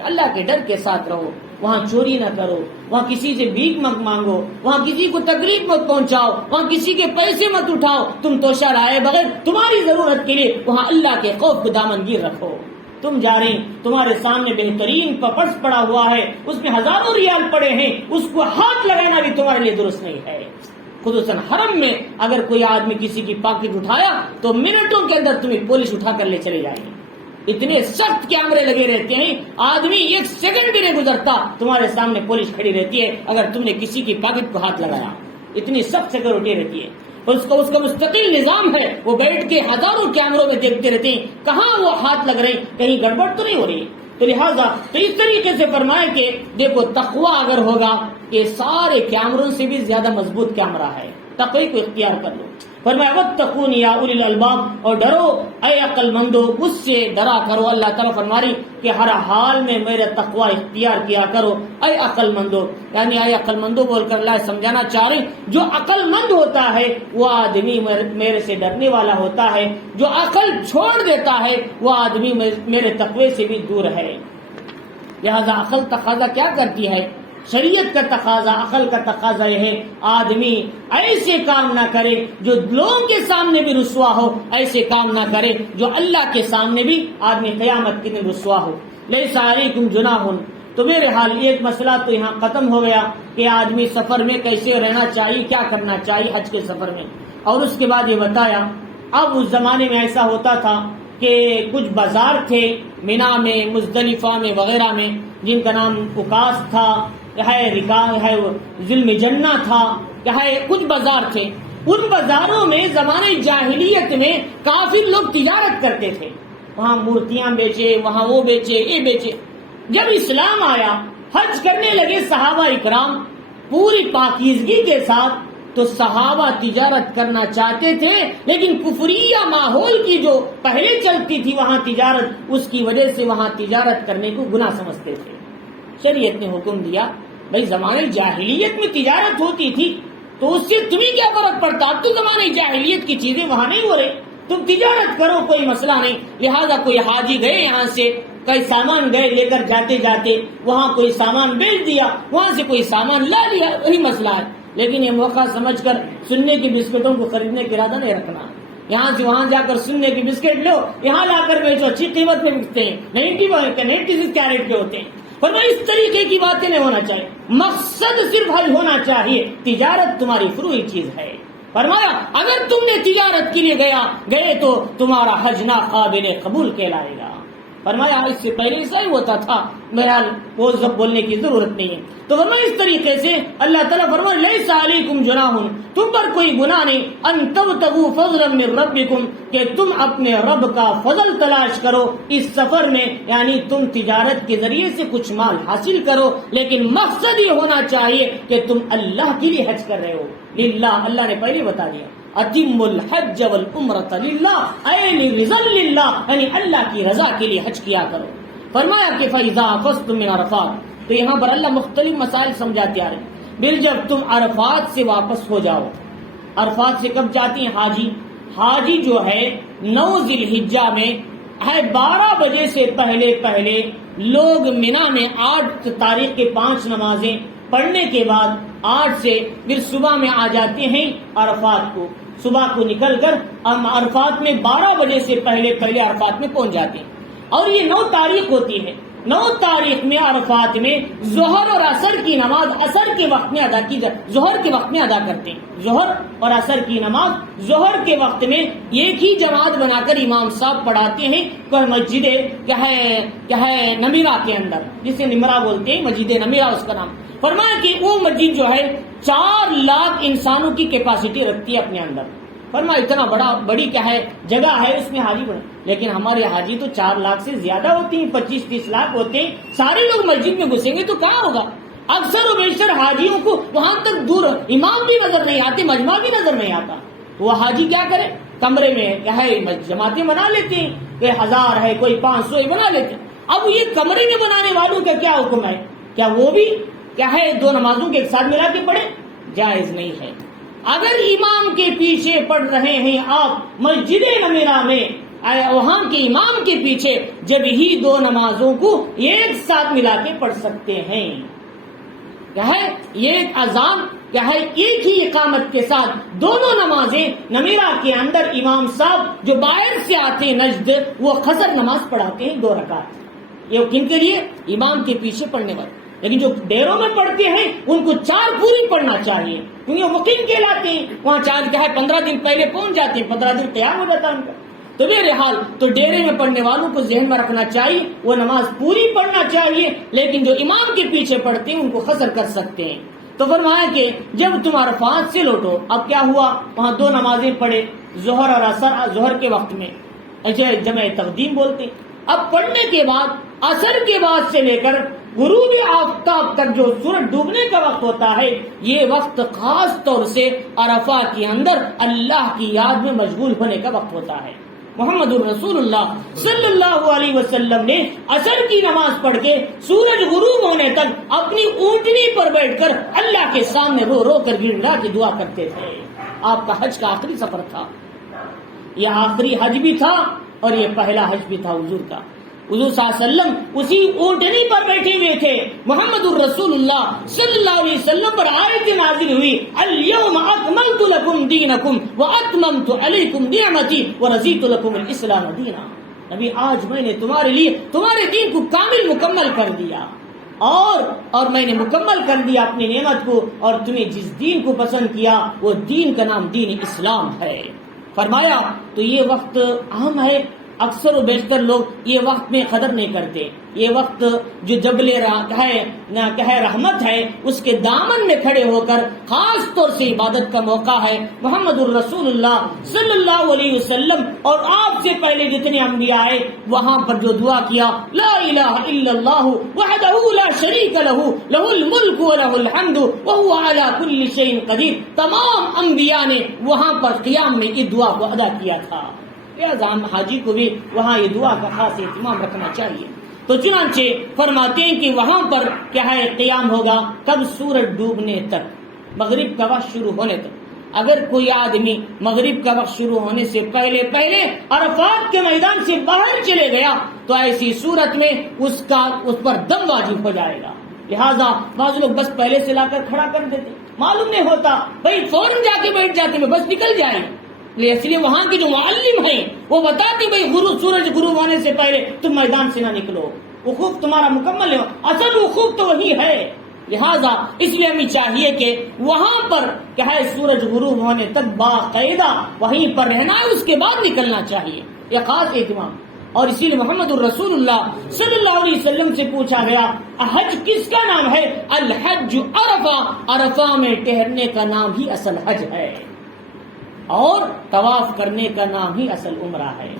اللہ کے ڈر کے ساتھ رہو، وہاں چوری نہ کرو، وہاں کسی سے بھیک مت مانگو، وہاں کسی کو تکلیف مت پہنچاؤ، وہاں کسی کے پیسے مت اٹھاؤ. تم توشہ لائے بغیر تمہاری ضرورت کے لیے وہاں اللہ کے خوف کو دامنگیر رکھو. تم جا رہے تمہارے سامنے بہترین پرس پڑا ہوا ہے، اس میں ہزاروں ریال پڑے ہیں، اس کو ہاتھ لگانا بھی تمہارے لیے درست نہیں ہے. خصوصاً حرم میں اگر کوئی آدمی کسی کی پاکٹ اٹھایا تو منٹوں کے اندر تمہیں پولیس اٹھا کر لے چلے جائے گی. اتنے سخت کیمرے لگے رہتے ہیں، آدمی ایک سیکنڈ بھی نہیں گزرتا تمہارے سامنے پولیس کھڑی رہتی ہے اگر تم نے کسی کی پاکٹ کو ہاتھ لگایا. اتنی سخت سیکورٹی رہتی ہے. اس کا مستقل نظام ہے، وہ بیٹھ کے ہزاروں کیمروں میں دیکھتے رہتے ہیں کہاں وہ ہاتھ لگ رہے ہیں، کہیں گڑبڑ تو نہیں ہو رہی. تو لہٰذا تو اس طریقے سے فرمائے کہ دیکھو تقوی اگر ہوگا یہ سارے کیمروں سے بھی زیادہ مضبوط کیمرہ ہے. تقوی کو اختیار کر لو. فرمایا واتقون یا اولی الالباب، اور ڈرو اے عقل مندو، اس سے ڈرا کرو. اللہ تعالیٰ فرما رہی کہ ہر حال میں میرے تقوی اختیار کیا کرو اے عقل مندو. یعنی اے عقل مندو بول کر اللہ سمجھانا چاہ رہی جو عقل مند ہوتا ہے وہ آدمی میرے سے ڈرنے والا ہوتا ہے، جو عقل چھوڑ دیتا ہے وہ آدمی میرے تقوی سے بھی دور ہے. لہذا عقل تقاضا کیا کرتی ہے؟ شریعت کا تقاضا، عقل کا تقاضا یہ ہے آدمی ایسے کام نہ کرے جو لوگوں کے سامنے بھی رسوا ہو، ایسے کام نہ کرے جو اللہ کے سامنے بھی آدمی قیامت کے دن رسوا ہو. لیس علیکم جناح، تو میرے حال ایک مسئلہ تو یہاں ختم ہو گیا کہ آدمی سفر میں کیسے رہنا چاہیے، کیا کرنا چاہیے حج کے سفر میں. اور اس کے بعد یہ بتایا اب اس زمانے میں ایسا ہوتا تھا کہ کچھ بازار تھے مینا میں، مزدلفہ میں وغیرہ میں، جن کا نام اکاس تھا، ہے ظلم جنہ تھا، کچھ بازار تھے. ان بازاروں میں زمانے جاہلیت میں کافی لوگ تجارت کرتے تھے، وہاں مورتیاں بیچے، وہاں وہ بیچے، یہ بیچے. جب اسلام آیا حج کرنے لگے صحابہ اکرام پوری پاکیزگی کے ساتھ، تو صحابہ تجارت کرنا چاہتے تھے لیکن کفریہ ماحول کی جو پہلے چلتی تھی وہاں تجارت، اس کی وجہ سے وہاں تجارت کرنے کو گناہ سمجھتے تھے. شریعت نے حکم دیا بھائی زمانے جاہلیت میں تجارت ہوتی تھی تو اس سے تمہیں کیا فرق پڑتا؟ اب تو زمانے جاہلیت کی چیزیں وہاں نہیں ہو رہی، تم تجارت کرو، کوئی مسئلہ نہیں. لہذا کوئی حاجی گئے یہاں سے کوئی سامان گئے لے کر جاتے جاتے وہاں کوئی سامان بیچ دیا، وہاں سے کوئی سامان لا لیا، وہی مسئلہ ہے. لیکن یہ موقع سمجھ کر سننے کی بسکٹوں کو خریدنے کا ارادہ نہیں رکھنا. یہاں سے وہاں جا کر سننے کی بسکٹ لو، یہاں لا کر بیچو، اچھی قیمت میں بکتے ہیں، 96 کیرٹ کے ہوتے ہیں. پر اس طریقے کی باتیں نہیں ہونا چاہیے. مقصد صرف حج ہونا چاہیے، تجارت تمہاری فروئی چیز ہے. فرمایا اگر تم نے تجارت کے لیے گئے تو تمہارا حج ناقابل قبول کہلائے گا. فرمایا اس سے پہلے ایسا ہی ہوتا تھا، بہرحال وہ سب بولنے کی ضرورت نہیں ہے. تو فرمایا اس طریقے سے اللہ تعالیٰ فرمایا لیس علیکم جناح، تم پر کوئی گناہ نہیں، ان تبتغوا فضلا من ربکم، کہ تم اپنے رب کا فضل تلاش کرو اس سفر میں، یعنی تم تجارت کے ذریعے سے کچھ مال حاصل کرو، لیکن مقصد یہ ہونا چاہیے کہ تم اللہ کے لیے حج کر رہے ہو. للہ، اللہ نے پہلے بتا دیا اتم الحج والعمرۃ للہ، اے لرضا للہ، یعنی اللہ کی رضا کے لیے حج کیا کرو. فرمایا کہ فاذا افضتم من عرفات، تو یہاں پر اللہ مختلف مسائل سمجھاتے آ رہے ہیں. پھر جب تم عرفات سے واپس ہو جاؤ عرفات سے کب جاتے ہیں حاجی؟ حاجی جو ہے 9 ذی الحجہ میں ہے 12 بجے سے پہلے لوگ مینا میں 8 تاریخ کے 5 نمازیں پڑھنے کے بعد 8 سے پھر صبح میں آ جاتے ہیں عرفات کو، صبح کو نکل کر عرفات میں 12 بجے سے پہلے عرفات میں پہنچ جاتے ہیں۔ اور یہ 9 تاریخ ہوتی ہے، 9 تاریخ میں عرفات میں ظہر اور عصر کی نماز عصر کے وقت میں ادا کی جاتی، ظہر کے وقت میں ادا کرتے ہیں۔ ظہر اور عصر کی نماز ظہر کے وقت میں ایک ہی جماعت بنا کر امام صاحب پڑھاتے ہیں، کوئی مسجد کیا ہے نمیرہ کے اندر، جسے نمرہ بولتے ہیں، مسجد نمیرہ اس کا نام۔ فرمایا کہ وہ مسجد جو ہے 4 لاکھ انسانوں کی کیپیسٹی رکھتی ہے اپنے اندر۔ فرمایا اتنا بڑی کیا ہے جگہ ہے، اس میں حاجی بڑھے، لیکن ہمارے حاجی تو 4 لاکھ سے زیادہ ہوتے ہیں، 25-30 لاکھ ہوتے ہیں۔ سارے لوگ مسجد میں گھسیں گے تو کہاں ہوگا؟ اکثر و بیشتر حاجیوں کو وہاں تک دور امام بھی نظر نہیں آتے، مجمع بھی نظر نہیں آتا، وہ حاجی کیا کرے؟ کمرے میں کیا ہے جماعتیں بنا لیتے ہیں، کوئی 1000 ہے، کوئی 500 بنا لیتے ہیں۔ اب یہ کمرے میں بنانے والوں کا کیا حکم ہے؟ کیا وہ بھی کیا ہے 2 نمازوں کے ایک ساتھ ملا کے پڑھے؟ جائز نہیں ہے۔ اگر امام کے پیچھے پڑھ رہے ہیں آپ مسجد نمیرہ میں، وہاں کے امام کے پیچھے جب ہی 2 نمازوں کو ایک ساتھ ملا کے پڑھ سکتے ہیں۔ کیا ہے ایک اذان کیا ہے ایک ہی اقامت کے ساتھ دونوں نمازیں نمیرہ کے اندر امام صاحب جو باہر سے آتے ہیں نجد، وہ قصر نماز پڑھاتے ہیں 2 رکعت۔ یہ کن کے لیے؟ امام کے پیچھے پڑھنے والے۔ لیکن جو ڈیروں میں پڑھتے ہیں ان کو 4 پوری پڑھنا چاہیے، کیونکہ مقیم کہلاتے ہیں، وہاں 4 کیا ہے 15 دن پہلے پہنچ جاتے ہیں، 15 دن قیام ہو جاتا ہے ان کا۔ تو بہرحال تو ڈیرے میں پڑھنے والوں کو ذہن میں رکھنا چاہیے، وہ نماز پوری پڑھنا چاہیے، لیکن جو امام کے پیچھے پڑھتے ہیں ان کو قصر کر سکتے ہیں۔ تو فرمایا کہ جب تم عرفات سے لوٹو، اب کیا ہوا؟ وہاں 2 نمازیں پڑھے، ظہر اور عصر، ظہر کے وقت میں ایسے جمع تقدیم بولتے ہیں۔ اب پڑھنے کے بعد عصر کے بعد سے لے کر غروب آفتاب تک جو سورج ڈوبنے کا وقت ہوتا ہے، یہ وقت خاص طور سے عرفہ کے اندر اللہ کی یاد میں مشغول ہونے کا وقت ہوتا ہے۔ محمد الرسول اللہ صلی اللہ علیہ وسلم نے عصر کی نماز پڑھ کے سورج غروب ہونے تک اپنی اونٹنی پر بیٹھ کر اللہ کے سامنے رو رو کر گڑگڑا کے دعا کرتے تھے۔ آپ کا حج کا آخری سفر تھا، یہ آخری حج بھی تھا اور یہ پہلا حج بھی تھا حضور کا۔ حضور صلی اللہ علیہ وسلم اسی اونٹنی پر بیٹھے ہوئے تھے۔ محمد الرسول اللہ صلی اللہ علیہ وسلم پر آیت نازل ہوئی، اليوم اکملت لکم دینکم واتممت علیکم نعمتی ورضیت لکم الاسلام دینا۔ نبی آج میں نے تمہارے لیے تمہارے دین کو کامل مکمل کر دیا، اور میں نے مکمل کر دیا اپنی نعمت کو، اور تمہیں جس دین کو پسند کیا وہ دین کا نام دین اسلام ہے۔ فرمایا تو یہ وقت اہم ہے، اکثر و بیشتر لوگ یہ وقت میں قدر نہیں کرتے۔ یہ وقت جو جبل رحمت ہے اس کے دامن میں کھڑے ہو کر خاص طور سے عبادت کا موقع ہے۔ محمد الرسول اللہ صلی اللہ علیہ وسلم اور آپ سے پہلے جتنے انبیاء آئے وہاں پر جو دعا کیا، لا الہ الا اللہ وحدہ لا شریک لہ لہ الملک ولہ الحمد وہو علی کل شیء قدیر، تمام انبیاء نے وہاں پر قیام میں اس دعا کو ادا کیا تھا۔ حاجی کو بھی وہاں یہ دعا کا خاص اہتمام رکھنا چاہیے۔ تو چنانچہ فرماتے ہیں کہ وہاں پر کیا ہے قیام ہوگا کب؟ سورج ڈوبنے تک، مغرب کا وقت شروع ہونے تک۔ اگر کوئی آدمی مغرب کا وقت شروع ہونے سے پہلے عرفات کے میدان سے باہر چلے گیا تو ایسی صورت میں اس پر دم واجب ہو جائے گا۔ لہذا بعض لوگ بس پہلے سے لا کر کھڑا کر دیتے، معلوم نہیں ہوتا، بھائی فوراً جا کے بیٹھ جاتے میں بس نکل جائے۔ اس لیے وہاں کے جو معلم ہیں وہ بتاتے بھائی سورج غروب ہونے سے پہلے تم میدان سے نہ نکلو، وقوف تمہارا مکمل ہے، اصل وقوف تو وہی ہے۔ لہذا اس لیے ہمیں چاہیے کہ وہاں پر کیا ہے سورج غروب ہونے تک باقاعدہ وہیں پر رہنا ہے، اس کے بعد نکلنا چاہیے، یہ خاص اہتمام۔ اور اسی لیے محمد الرسول اللہ صلی اللہ علیہ وسلم سے پوچھا گیا حج کس کا نام ہے؟ الحج عرفہ، عرفہ میں ٹہرنے کا نام ہی اصل حج ہے، اور طواف کرنے کا نام ہی اصل عمرہ ہے۔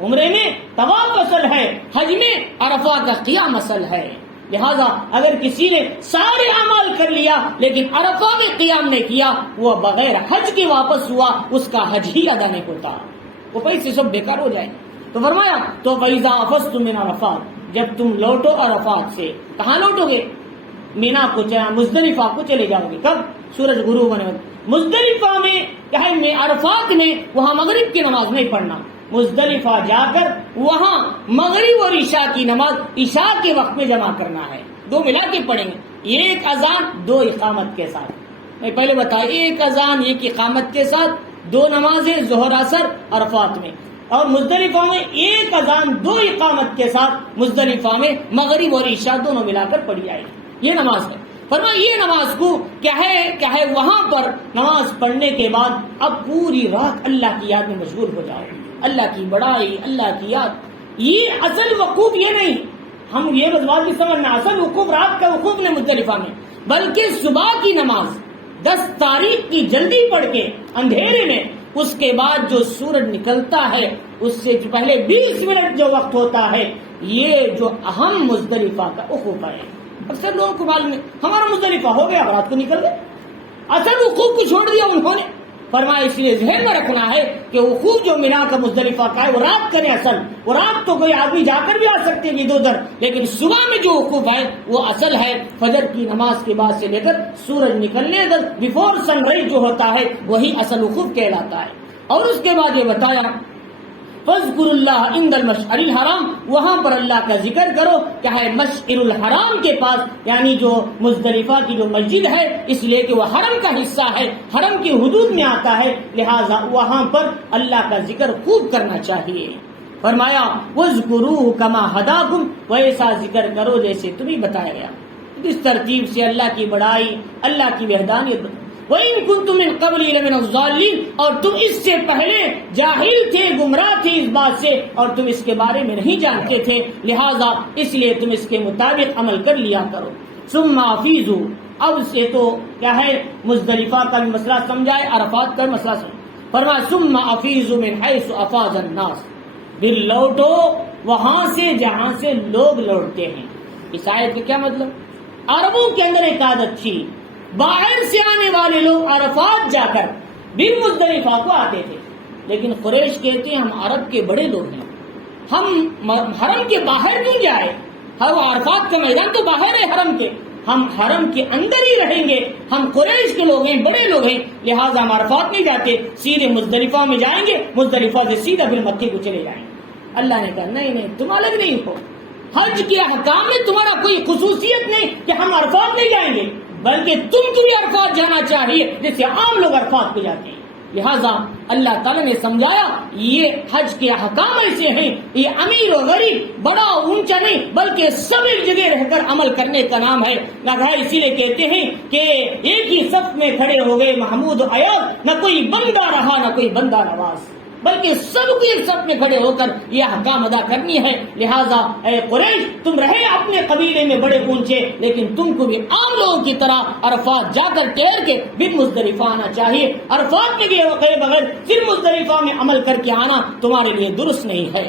عمرے میں طواف اصل ہے، حج میں عرفہ کا قیام اصل ہے۔ لہذا اگر کسی نے سارے اعمال کر لیا لیکن عرفہ میں قیام نہیں کیا، وہ بغیر حج کے واپس ہوا، اس کا حج ہی ادا نہیں ہوتا، وہ پیسے سب بیکار ہو جائیں۔ تو فرمایا تو وَإِذَا أَفَضْتُم مِّنْ عَرَفَاتٍ، جب تم لوٹو عرفات سے، کہاں لوٹو گے؟ مینا کو، مزدلفہ کو چلے جاؤ گے۔ کب؟ سورج غروب ہونے وقت. مزدلفہ میں کیا ہے عرفات میں وہاں مغرب کی نماز نہیں پڑھنا. مزدلفہ جا کر وہاں مغرب اور عشاء کی نماز عشاء کے وقت میں جمع کرنا ہے. دو ملا کے پڑھیں گے. ایک اذان دو اقامت کے ساتھ. میں پہلے بتایا ایک اذان ایک اقامت کے ساتھ دو نمازیں ظہر اثر عرفات میں. اور مزدلفہ میں ایک اذان دو اقامت کے ساتھ مزدلفہ میں مغرب اور عشاء دونوں ملا کر پڑھی جائے گی. یہ نماز ہے. فرمایا یہ نماز کو کیا ہے وہاں پر نماز پڑھنے کے بعد اب پوری رات اللہ کی یاد میں مشغول ہو جاؤ. اللہ کی بڑائی، اللہ کی یاد. یہ اصل وقوف یہ نہیں، ہم یہ بات بھی سمجھنا، اصل وقوف رات کا وقوف نہیں مزدلفہ میں، بلکہ صبح کی نماز 10 تاریخ کی جلدی پڑھ کے اندھیرے میں، اس کے بعد جو سورج نکلتا ہے اس سے پہلے 20 منٹ جو وقت ہوتا ہے، یہ جو اہم مزدلفہ کا وقوف ہے. اکثر لوگوں کو معلوم نہیں، ہمارا مزدلفہ ہو گیا رات کو نکل گئے، اصل وقوف کو چھوڑ دیا انہوں نے. فرمایا اس لیے ذہن میں رکھنا ہے کہ وقوف جو مینا کا مزدلفہ کا ہے وہ رات کرے. اصل وہ رات تو کوئی آدمی جا کر بھی آ سکتے ہیں ادھر ادھر، لیکن صبح میں جو وقوف ہے وہ اصل ہے. فجر کی نماز کے بعد سے لے کر سورج نکلنے تک بیفور سن رائز جو ہوتا ہے وہی اصل وقوف کہلاتا ہے. اور اس کے بعد یہ بتایا فاذکروا اللہ عند المشعر الحرام، وہاں پر اللہ کا ذکر کرو کیا ہے مشعر الحرام کے پاس، یعنی جو مزدلفہ کی جو مسجد ہے، اس لیے کہ وہ حرم کا حصہ ہے، حرم کی حدود میں آتا ہے، لہذا وہاں پر اللہ کا ذکر خوب کرنا چاہیے. فرمایا وَاذْكُرُوهُ كَمَا هَدَاكُمْ، ویسا ذکر کرو جیسے تمہیں بتایا گیا. اس ترتیب سے اللہ کی بڑائی، اللہ کی وحدانیت. وَإِن كُنتُم مِّن قَبْلِ لَمِنَ الضَّالِّينَ، اور تم اس سے پہلے جاہل تھے، گمراہ تھے اس بات سے، اور تم اس کے بارے میں نہیں جانتے تھے، لہذا اس لیے تم اس کے مطابق عمل کر لیا کرو. ثُمَّ أَفِيضُوا، اب سے تو کیا ہے مزدلفہ کا بھی مسئلہ سمجھائے، عرفات کا مسئلہ سمجھائے. فرمایا ثُمَّ أَفِيضُوا مِنْ حَيْثُ أَفَاضَ النَّاسُ، پھر لوٹو وہاں سے جہاں سے لوگ لوٹتے ہیں. اس آیت کا کیا مطلب؟ عربوں کے اندر ایک عادت تھی، باہر سے آنے والے لوگ عرفات جا کر بن مزدلفہ کو آتے تھے، لیکن قریش کہتے ہیں ہم عرب کے بڑے لوگ ہیں، ہم حرم کے باہر نہیں جائے. ہر عرفات کا میدان تو باہر ہے حرم کے، ہم حرم کے اندر ہی رہیں گے، ہم قریش کے لوگ ہیں، بڑے لوگ ہیں، لہٰذا ہم عرفات نہیں جاتے، سیدھے مزدلفہ میں جائیں گے، مزدلفہ سے سیدھا پھر مکے کو چلے جائیں گے. اللہ نے کہا نہیں تم الگ نہیں ہو، حج کے احکام میں تمہارا کوئی خصوصیت نہیں کہ ہم عرفات نہیں جائیں گے، بلکہ تم کو بھی عرفات جانا چاہیے جیسے عام لوگ عرفات پہ جاتے ہیں. لہذا اللہ تعالیٰ نے سمجھایا یہ حج کے احکام ایسے ہیں، یہ امیر و غریب، بڑا اونچا نہیں، بلکہ سب ایک جگہ رہ کر عمل کرنے کا نام ہے. اسی لیے کہتے ہیں کہ ایک ہی صف میں کھڑے ہو گئے محمود و ایوب، نہ کوئی بندہ رہا نہ کوئی بندہ نواز، بلکہ سب کو ایک صف میں کھڑے ہو کر یہ احکام ادا کرنی ہے. لہٰذا اے قریش تم رہے اپنے قبیلے میں بڑے اونچے، لیکن تم کو بھی عام لوگوں کی طرح عرفات جا کر ٹھہر کے بن مزدلفہ آنا چاہیے. عرفات میں گئے بغیر پھر مزدلفہ میں عمل کر کے آنا تمہارے لیے درست نہیں ہے.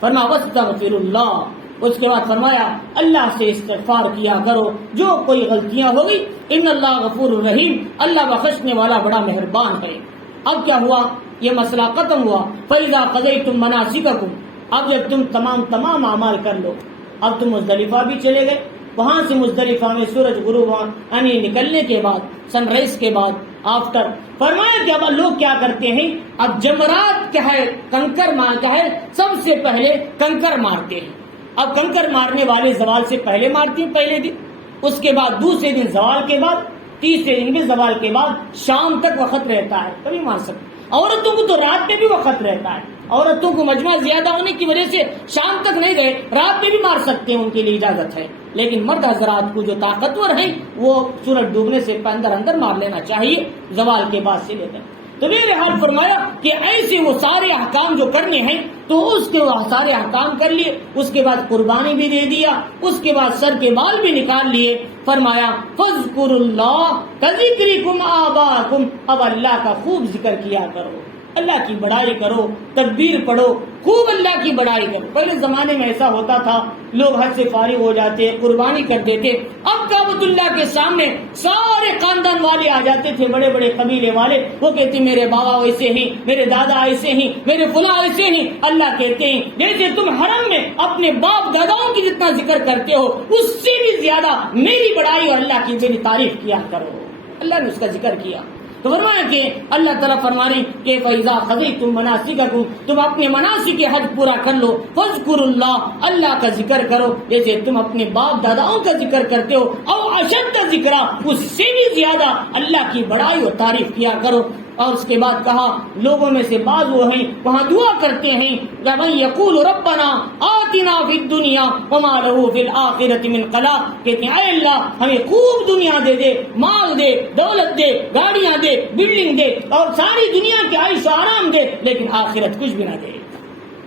فرمایا واستغفر اللہ، اس کے بعد فرمایا اللہ سے استغفار کیا کرو جو کوئی غلطیاں ہو گئی. ان اللہ غفور الرحیم، اللہ بخشنے والا بڑا مہربان ہے. اب کیا ہوا؟ یہ مسئلہ ختم ہوا. فَإِذَا قَضَيْتُم مَنَاسِكَكُمْ، اب جب تم تمام اعمال کر لو، اب تم مزدلفہ بھی چلے گئے، وہاں سے مزدلفہ میں سورج غروب یعنی نکلنے کے بعد، سن رائز کے بعد، آفٹر. فرمایا کہ اب لوگ کیا کرتے ہیں، اب جمرات کیا ہے، کنکر مار کیا ہے، سب سے پہلے کنکر مارتے ہیں. اب کنکر مارنے والے زوال سے پہلے مارتے ہیں پہلے دن، اس کے بعد دوسرے دن زوال کے بعد، تیسرے دن بھی زوال کے بعد، شام تک وقت رہتا ہے تبھی مار سکتے. عورتوں کو تو رات میں بھی وقت رہتا ہے، عورتوں کو مجمع زیادہ ہونے کی وجہ سے شام تک نہیں گئے، رات میں بھی مار سکتے ہیں، ان کے لیے اجازت ہے. لیکن مرد حضرات کو جو طاقتور ہیں وہ سورج ڈوبنے سے اندر مار لینا چاہیے زوال کے بعد سے لے کر. تو میرے حال فرمایا کہ ایسے وہ سارے احکام جو کرنے ہیں تو اس کے سارے احکام کر لیے، اس کے بعد قربانی بھی دے دیا، اس کے بعد سر کے بال بھی نکال لیے. فرمایا فاذکروا اللہ کذکرکم آباءکم، اب اللہ کا خوب ذکر کیا کرو، اللہ کی بڑائی کرو، تکبیر پڑھو، خوب اللہ کی بڑائی کرو. پہلے زمانے میں ایسا ہوتا تھا، لوگ حج سے فارغ ہو جاتے، قربانی کر دیتے، اب کعبۃ اللہ کے سامنے سارے خاندان والے آ جاتے تھے، بڑے بڑے قبیلے والے، وہ کہتے ہیں میرے بابا ایسے ہیں، میرے دادا ایسے ہیں، میرے فلاں ایسے ہیں. اللہ کہتے ہیں جیسے تم حرم میں اپنے باپ داداؤں کی جتنا ذکر کرتے ہو، اس سے بھی زیادہ میری بڑائی اور اللہ کی میری تعریف کیا کرو. اللہ نے اس کا ذکر کیا. تو فرمایا کہ اللہ تعالیٰ فرما رہے کہ فَإِذَا قَضَيْتُم مَنَاسِكَكُم، تم اپنے مناسک حج پورا کر لو. فَاذْكُرُوا اللَّهَ، اللہ کا ذکر کرو جیسے تم اپنے باپ داداؤں کا ذکر کرتے ہو. او اشد ذکرا، اس سے بھی زیادہ اللہ کی بڑائی اور تعریف کیا کرو. اور اس کے بعد کہا لوگوں میں سے بعض وہ ہیں وہاں دعا کرتے ہیں وَمَن يَقُولُ رَبَّنَا آتِنَا فِي الدُّنْيَا وَمَا لَهُ فِي الْآخِرَةِ مِنْ خَلَاقٍ، کہتے ہیں اے اللہ ہمیں خوب دنیا دے دے، مال دے، دولت دے، گاڑیاں دے، بلڈنگ دے اور ساری دنیا کے عیش و آرام دے، لیکن آخرت کچھ بھی نہ دے.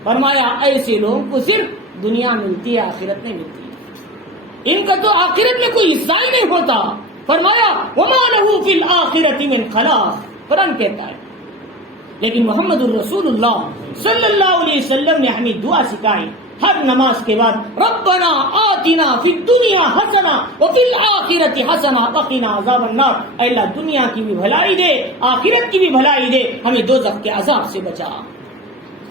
فرمایا ایسے لوگوں کو صرف دنیا ملتی ہے، آخرت نہیں ملتی. ان کا تو آخرت میں کوئی حصہ ہی نہیں ہوتا. فرمایا وَمَا لَهُ فِي الْآخِرَةِ مِنْ خَلَاقٍ، قرآن کہتا ہے. لیکن محمد الرسول اللہ صلی اللہ علیہ وسلم نے ہمیں دعا سکھائی ہر نماز کے بعد، ربنا آتنا فی الدنیا حسنہ وفی الآخرۃ حسنہ وقنا عذاب النار. اے اللہ دنیا کی بھی بھلائی دے، آخرت کی بھی بھلائی دے، ہمیں دوزخ کے عذاب سے بچا.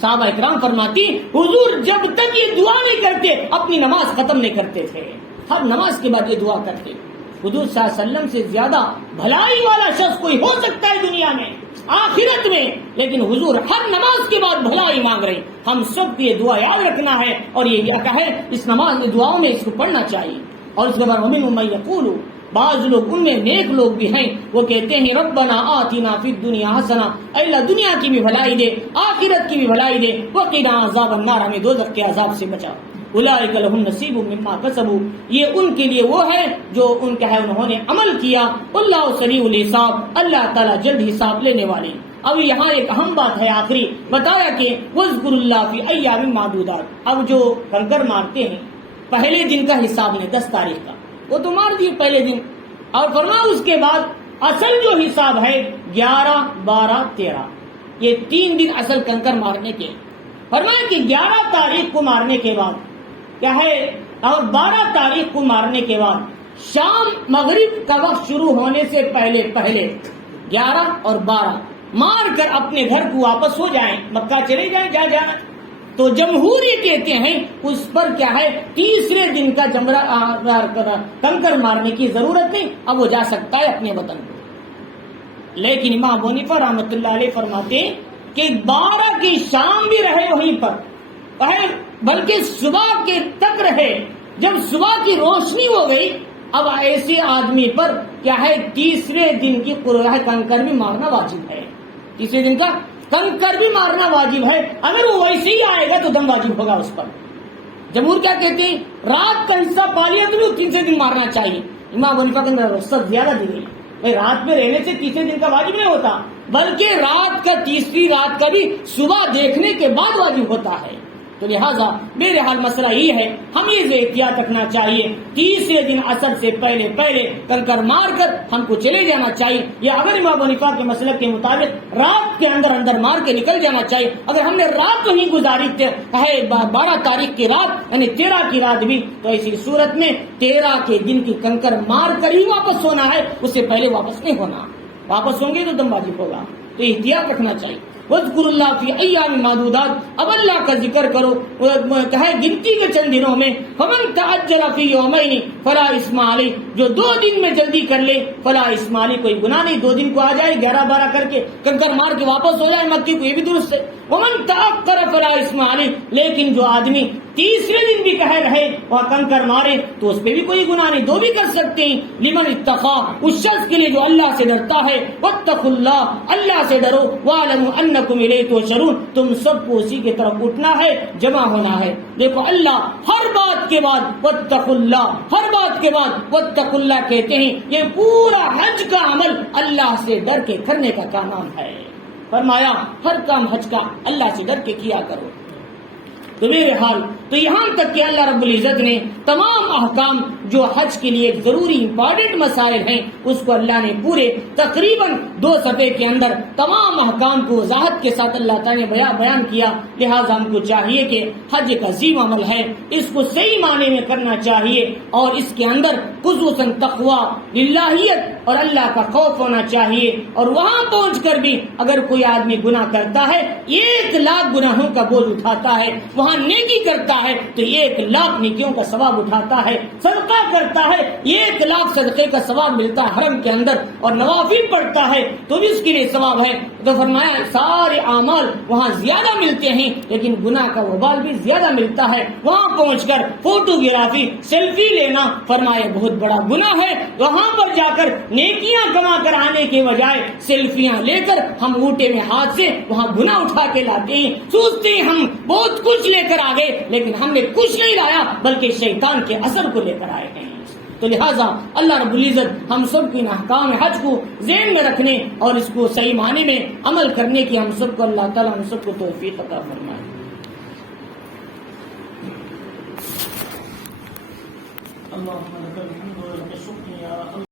صحابہ اکرام فرماتی حضور جب تک یہ دعا نہیں کرتے اپنی نماز ختم نہیں کرتے تھے. ہر نماز کے بعد یہ دعا کرتے. حضور صلی اللہ علیہ وسلم سے زیادہ بھلائی والا شخص کوئی ہو سکتا ہے دنیا میں، آخرت میں، لیکن حضور ہر نماز کے بعد بھلائی مانگ رہے. ہم سب کو یہ دعا یاد رکھنا ہے اور یہ کیا ہے اس نماز میں دعاؤں میں اس کو پڑھنا چاہیے. اور اس کے بعد وَمِنْهُم مَن يَقُولُ، بعض لوگ ان میں نیک لوگ بھی ہیں وہ کہتے ہیں ربنا آتنا فی الدنیا حسنہ، اے اللہ دنیا کی بھی بھلائی دے، آخرت کی بھی بھلائی دے، وقنا عذاب النار، ہمیں دوزخ کے عذاب سے بچا. اولئک لہم نصیب مما کسبوا، یہ ان کے لیے وہ ہے جو ان کا ہے انہوں نے عمل کیا. اللہ سریع الحساب، اللہ تعالیٰ جلد حساب لینے والے. اب یہاں ایک اہم بات ہے آخری بتایا کہ وَاذْكُرُوا اللَّهَ فِي أَيَّامٍ مَّعْدُودَاتٍ. اب جو کنکر مارتے ہیں پہلے دن کا حساب لیں، 10 تاریخ کا، وہ تو مار دیے پہلے دن. اور فرما اس کے بعد اصل جو حساب ہے 11 12 13، یہ 3 دن اصل کنکر مارنے کے. فرمایا کہ 11 تاریخ کو مارنے کے بعد کیا ہے اور 12 تاریخ کو مارنے کے بعد شام مغرب کا وقت شروع ہونے سے پہلے 11 اور 12 مار کر اپنے گھر کو واپس ہو جائیں، مکہ چلے جائیں جا جانا. تو جمہور یہ کہتے ہیں اس پر کیا ہے تیسرے دن کا جمرہ کنکر مارنے کی ضرورت نہیں، اب وہ جا سکتا ہے اپنے وطن کو. لیکن امام ابو حنیفہ رحمۃ اللہ علیہ فرماتے ہیں کہ 12 کی شام بھی رہے وہیں پر، بلکہ صبح کے تک رہے. جب صبح کی روشنی ہو گئی اب ایسے آدمی پر کیا ہے تیسرے دن کی کنکر بھی مارنا واجب ہے. تیسرے دن کا کنکر بھی مارنا واجب ہے. اگر وہ ویسے ہی آئے گا تو دم واجب ہوگا اس پر. جمہور کیا کہتے ہیں رات کا حصہ پا لیا تو تیسرے دن مارنا چاہیے. امام حنیفہ کے اندر رخصت زیادہ دی گئی، رات میں رہنے سے تیسرے دن کا واجب نہیں ہوتا، بلکہ رات کا تیسری رات کا بھی صبح دیکھنے کے بعد واجب ہوتا ہے. تو لہٰذا میرے حال مسئلہ یہ ہے ہمیں یہ احتیاط رکھنا چاہیے، تیسرے دن عصر سے پہلے کنکر مار کر ہم کو چلے جانا چاہیے. یا اگر امام حنیفہ کے مسلک کے مطابق رات کے اندر مار کے نکل جانا چاہیے. اگر ہم نے رات نہیں گزاری ہے 12 تاریخ کی رات یعنی 13 کی رات بھی، تو ایسی صورت میں 13 کے دن کی کنکر مار کر ہی واپس ہونا ہے، اس سے پہلے واپس نہیں ہونا. واپس ہوں گے تو دم واجب ہوگا. تو احتیاط رکھنا چاہیے. وَاذْكُرُوا اللَّهَ فِي أَيَّامٍ مَّعْدُودَاتٍ، اب اللہ کا ذکر کرو کہے گنتی کے چند دنوں میں. فَمَن تَعَجَّلَ فِي يَوْمَيْنِ فَلَا إِثْمَ عَلَيْهِ، جو 2 دن میں جلدی کر لے فلا إِثْمَ عَلَيْهِ، کوئی گناہ نہیں. 2 دن کو آ جائے 11 12 کر کے کنکر مار کے واپس ہو جائے مکی کو، یہ بھی درست ہے. وَمَن تَأَخَّرَ فَلَا إِثْمَ عَلَيْهِ، لیکن جو آدمی تیسرے دن بھی کہے رہے وہ کنکر مارے تو اس پہ بھی کوئی گناہ نہیں، 2 بھی کر سکتے ہیں. لمن اتقى، اس شخص کے لیے جو اللہ سے ڈرتا ہے. واتقوا اللہ، اللہ سے ڈرو. واعلموا انکم الیہ تحشرون، تم سب کو اسی کی طرف اٹھنا ہے، جمع ہونا ہے. دیکھو اللہ ہر بات کے بعد واتقوا اللہ، ہر بات کے بعد واتقوا اللہ کہتے ہیں. یہ پورا حج کا عمل اللہ سے ڈر کے کرنے کا کام ہے. فرمایا ہر کام حج کا اللہ سے ڈر کے کیا کرو. تو میرے حال تو یہاں تک کہ اللہ رب العزت نے تمام احکام جو حج کے لیے ضروری امپارٹنٹ مسائل ہیں اس کو اللہ نے پورے تقریباً 2 صفحے کے اندر تمام احکام کو وضاحت کے ساتھ اللہ تعالیٰ نے بیان کیا. لہٰذا ہم کو چاہیے کہ حج ایک عظیم عمل ہے، اس کو صحیح معنی میں کرنا چاہیے اور اس کے اندر خصوصاً تقویٰ، للہیت اور اللہ کا خوف ہونا چاہیے. اور وہاں پہنچ کر بھی اگر کوئی آدمی گناہ کرتا ہے 1 لاکھ گناہوں کا بوجھ اٹھاتا ہے، وہاں نیکی کرتا ہے تو 1,00,000 نیکیوں کا ثواب اٹھاتا ہے، صدقہ کرتا ہے 1,00,000 صدقے کا ثواب ملتا ہے حرم کے اندر، اور نوافل پڑھتا ہے تو بھی اس کے لیے ثواب ہے۔ تو فرمایا سارے اعمال وہاں زیادہ ملتے ہیں لیکن گناہ کا وبال بھی زیادہ ملتا ہے۔ وہاں پہنچ کر فوٹوگرافی سیلفی لینا فرمایا بہت بڑا گناہ ہے۔ وہاں پر جا کر نیکیاں کما کر آنے کے بجائے سیلفیاں لے کر ہم اونٹے میں ہاتھ سے وہاں گناہ اٹھا کے لاتے ہیں، سوچتے ہیں ہم بہت کچھ لے کر آ گئے لیکن ہم نے کچھ نہیں لایا بلکہ شیطان کے اثر کو لے کر آئے ہیں۔ تو لہٰذا اللہ رب العزت ہم سب کی احکام حج کو ذہن میں رکھنے اور اس کو صحیح معنی میں عمل کرنے کی ہم سب کو اللہ تعالیٰ ہم سب کو توفیق عطا فرمائے۔ اللهم لك الحمد ولك الشكر يا الله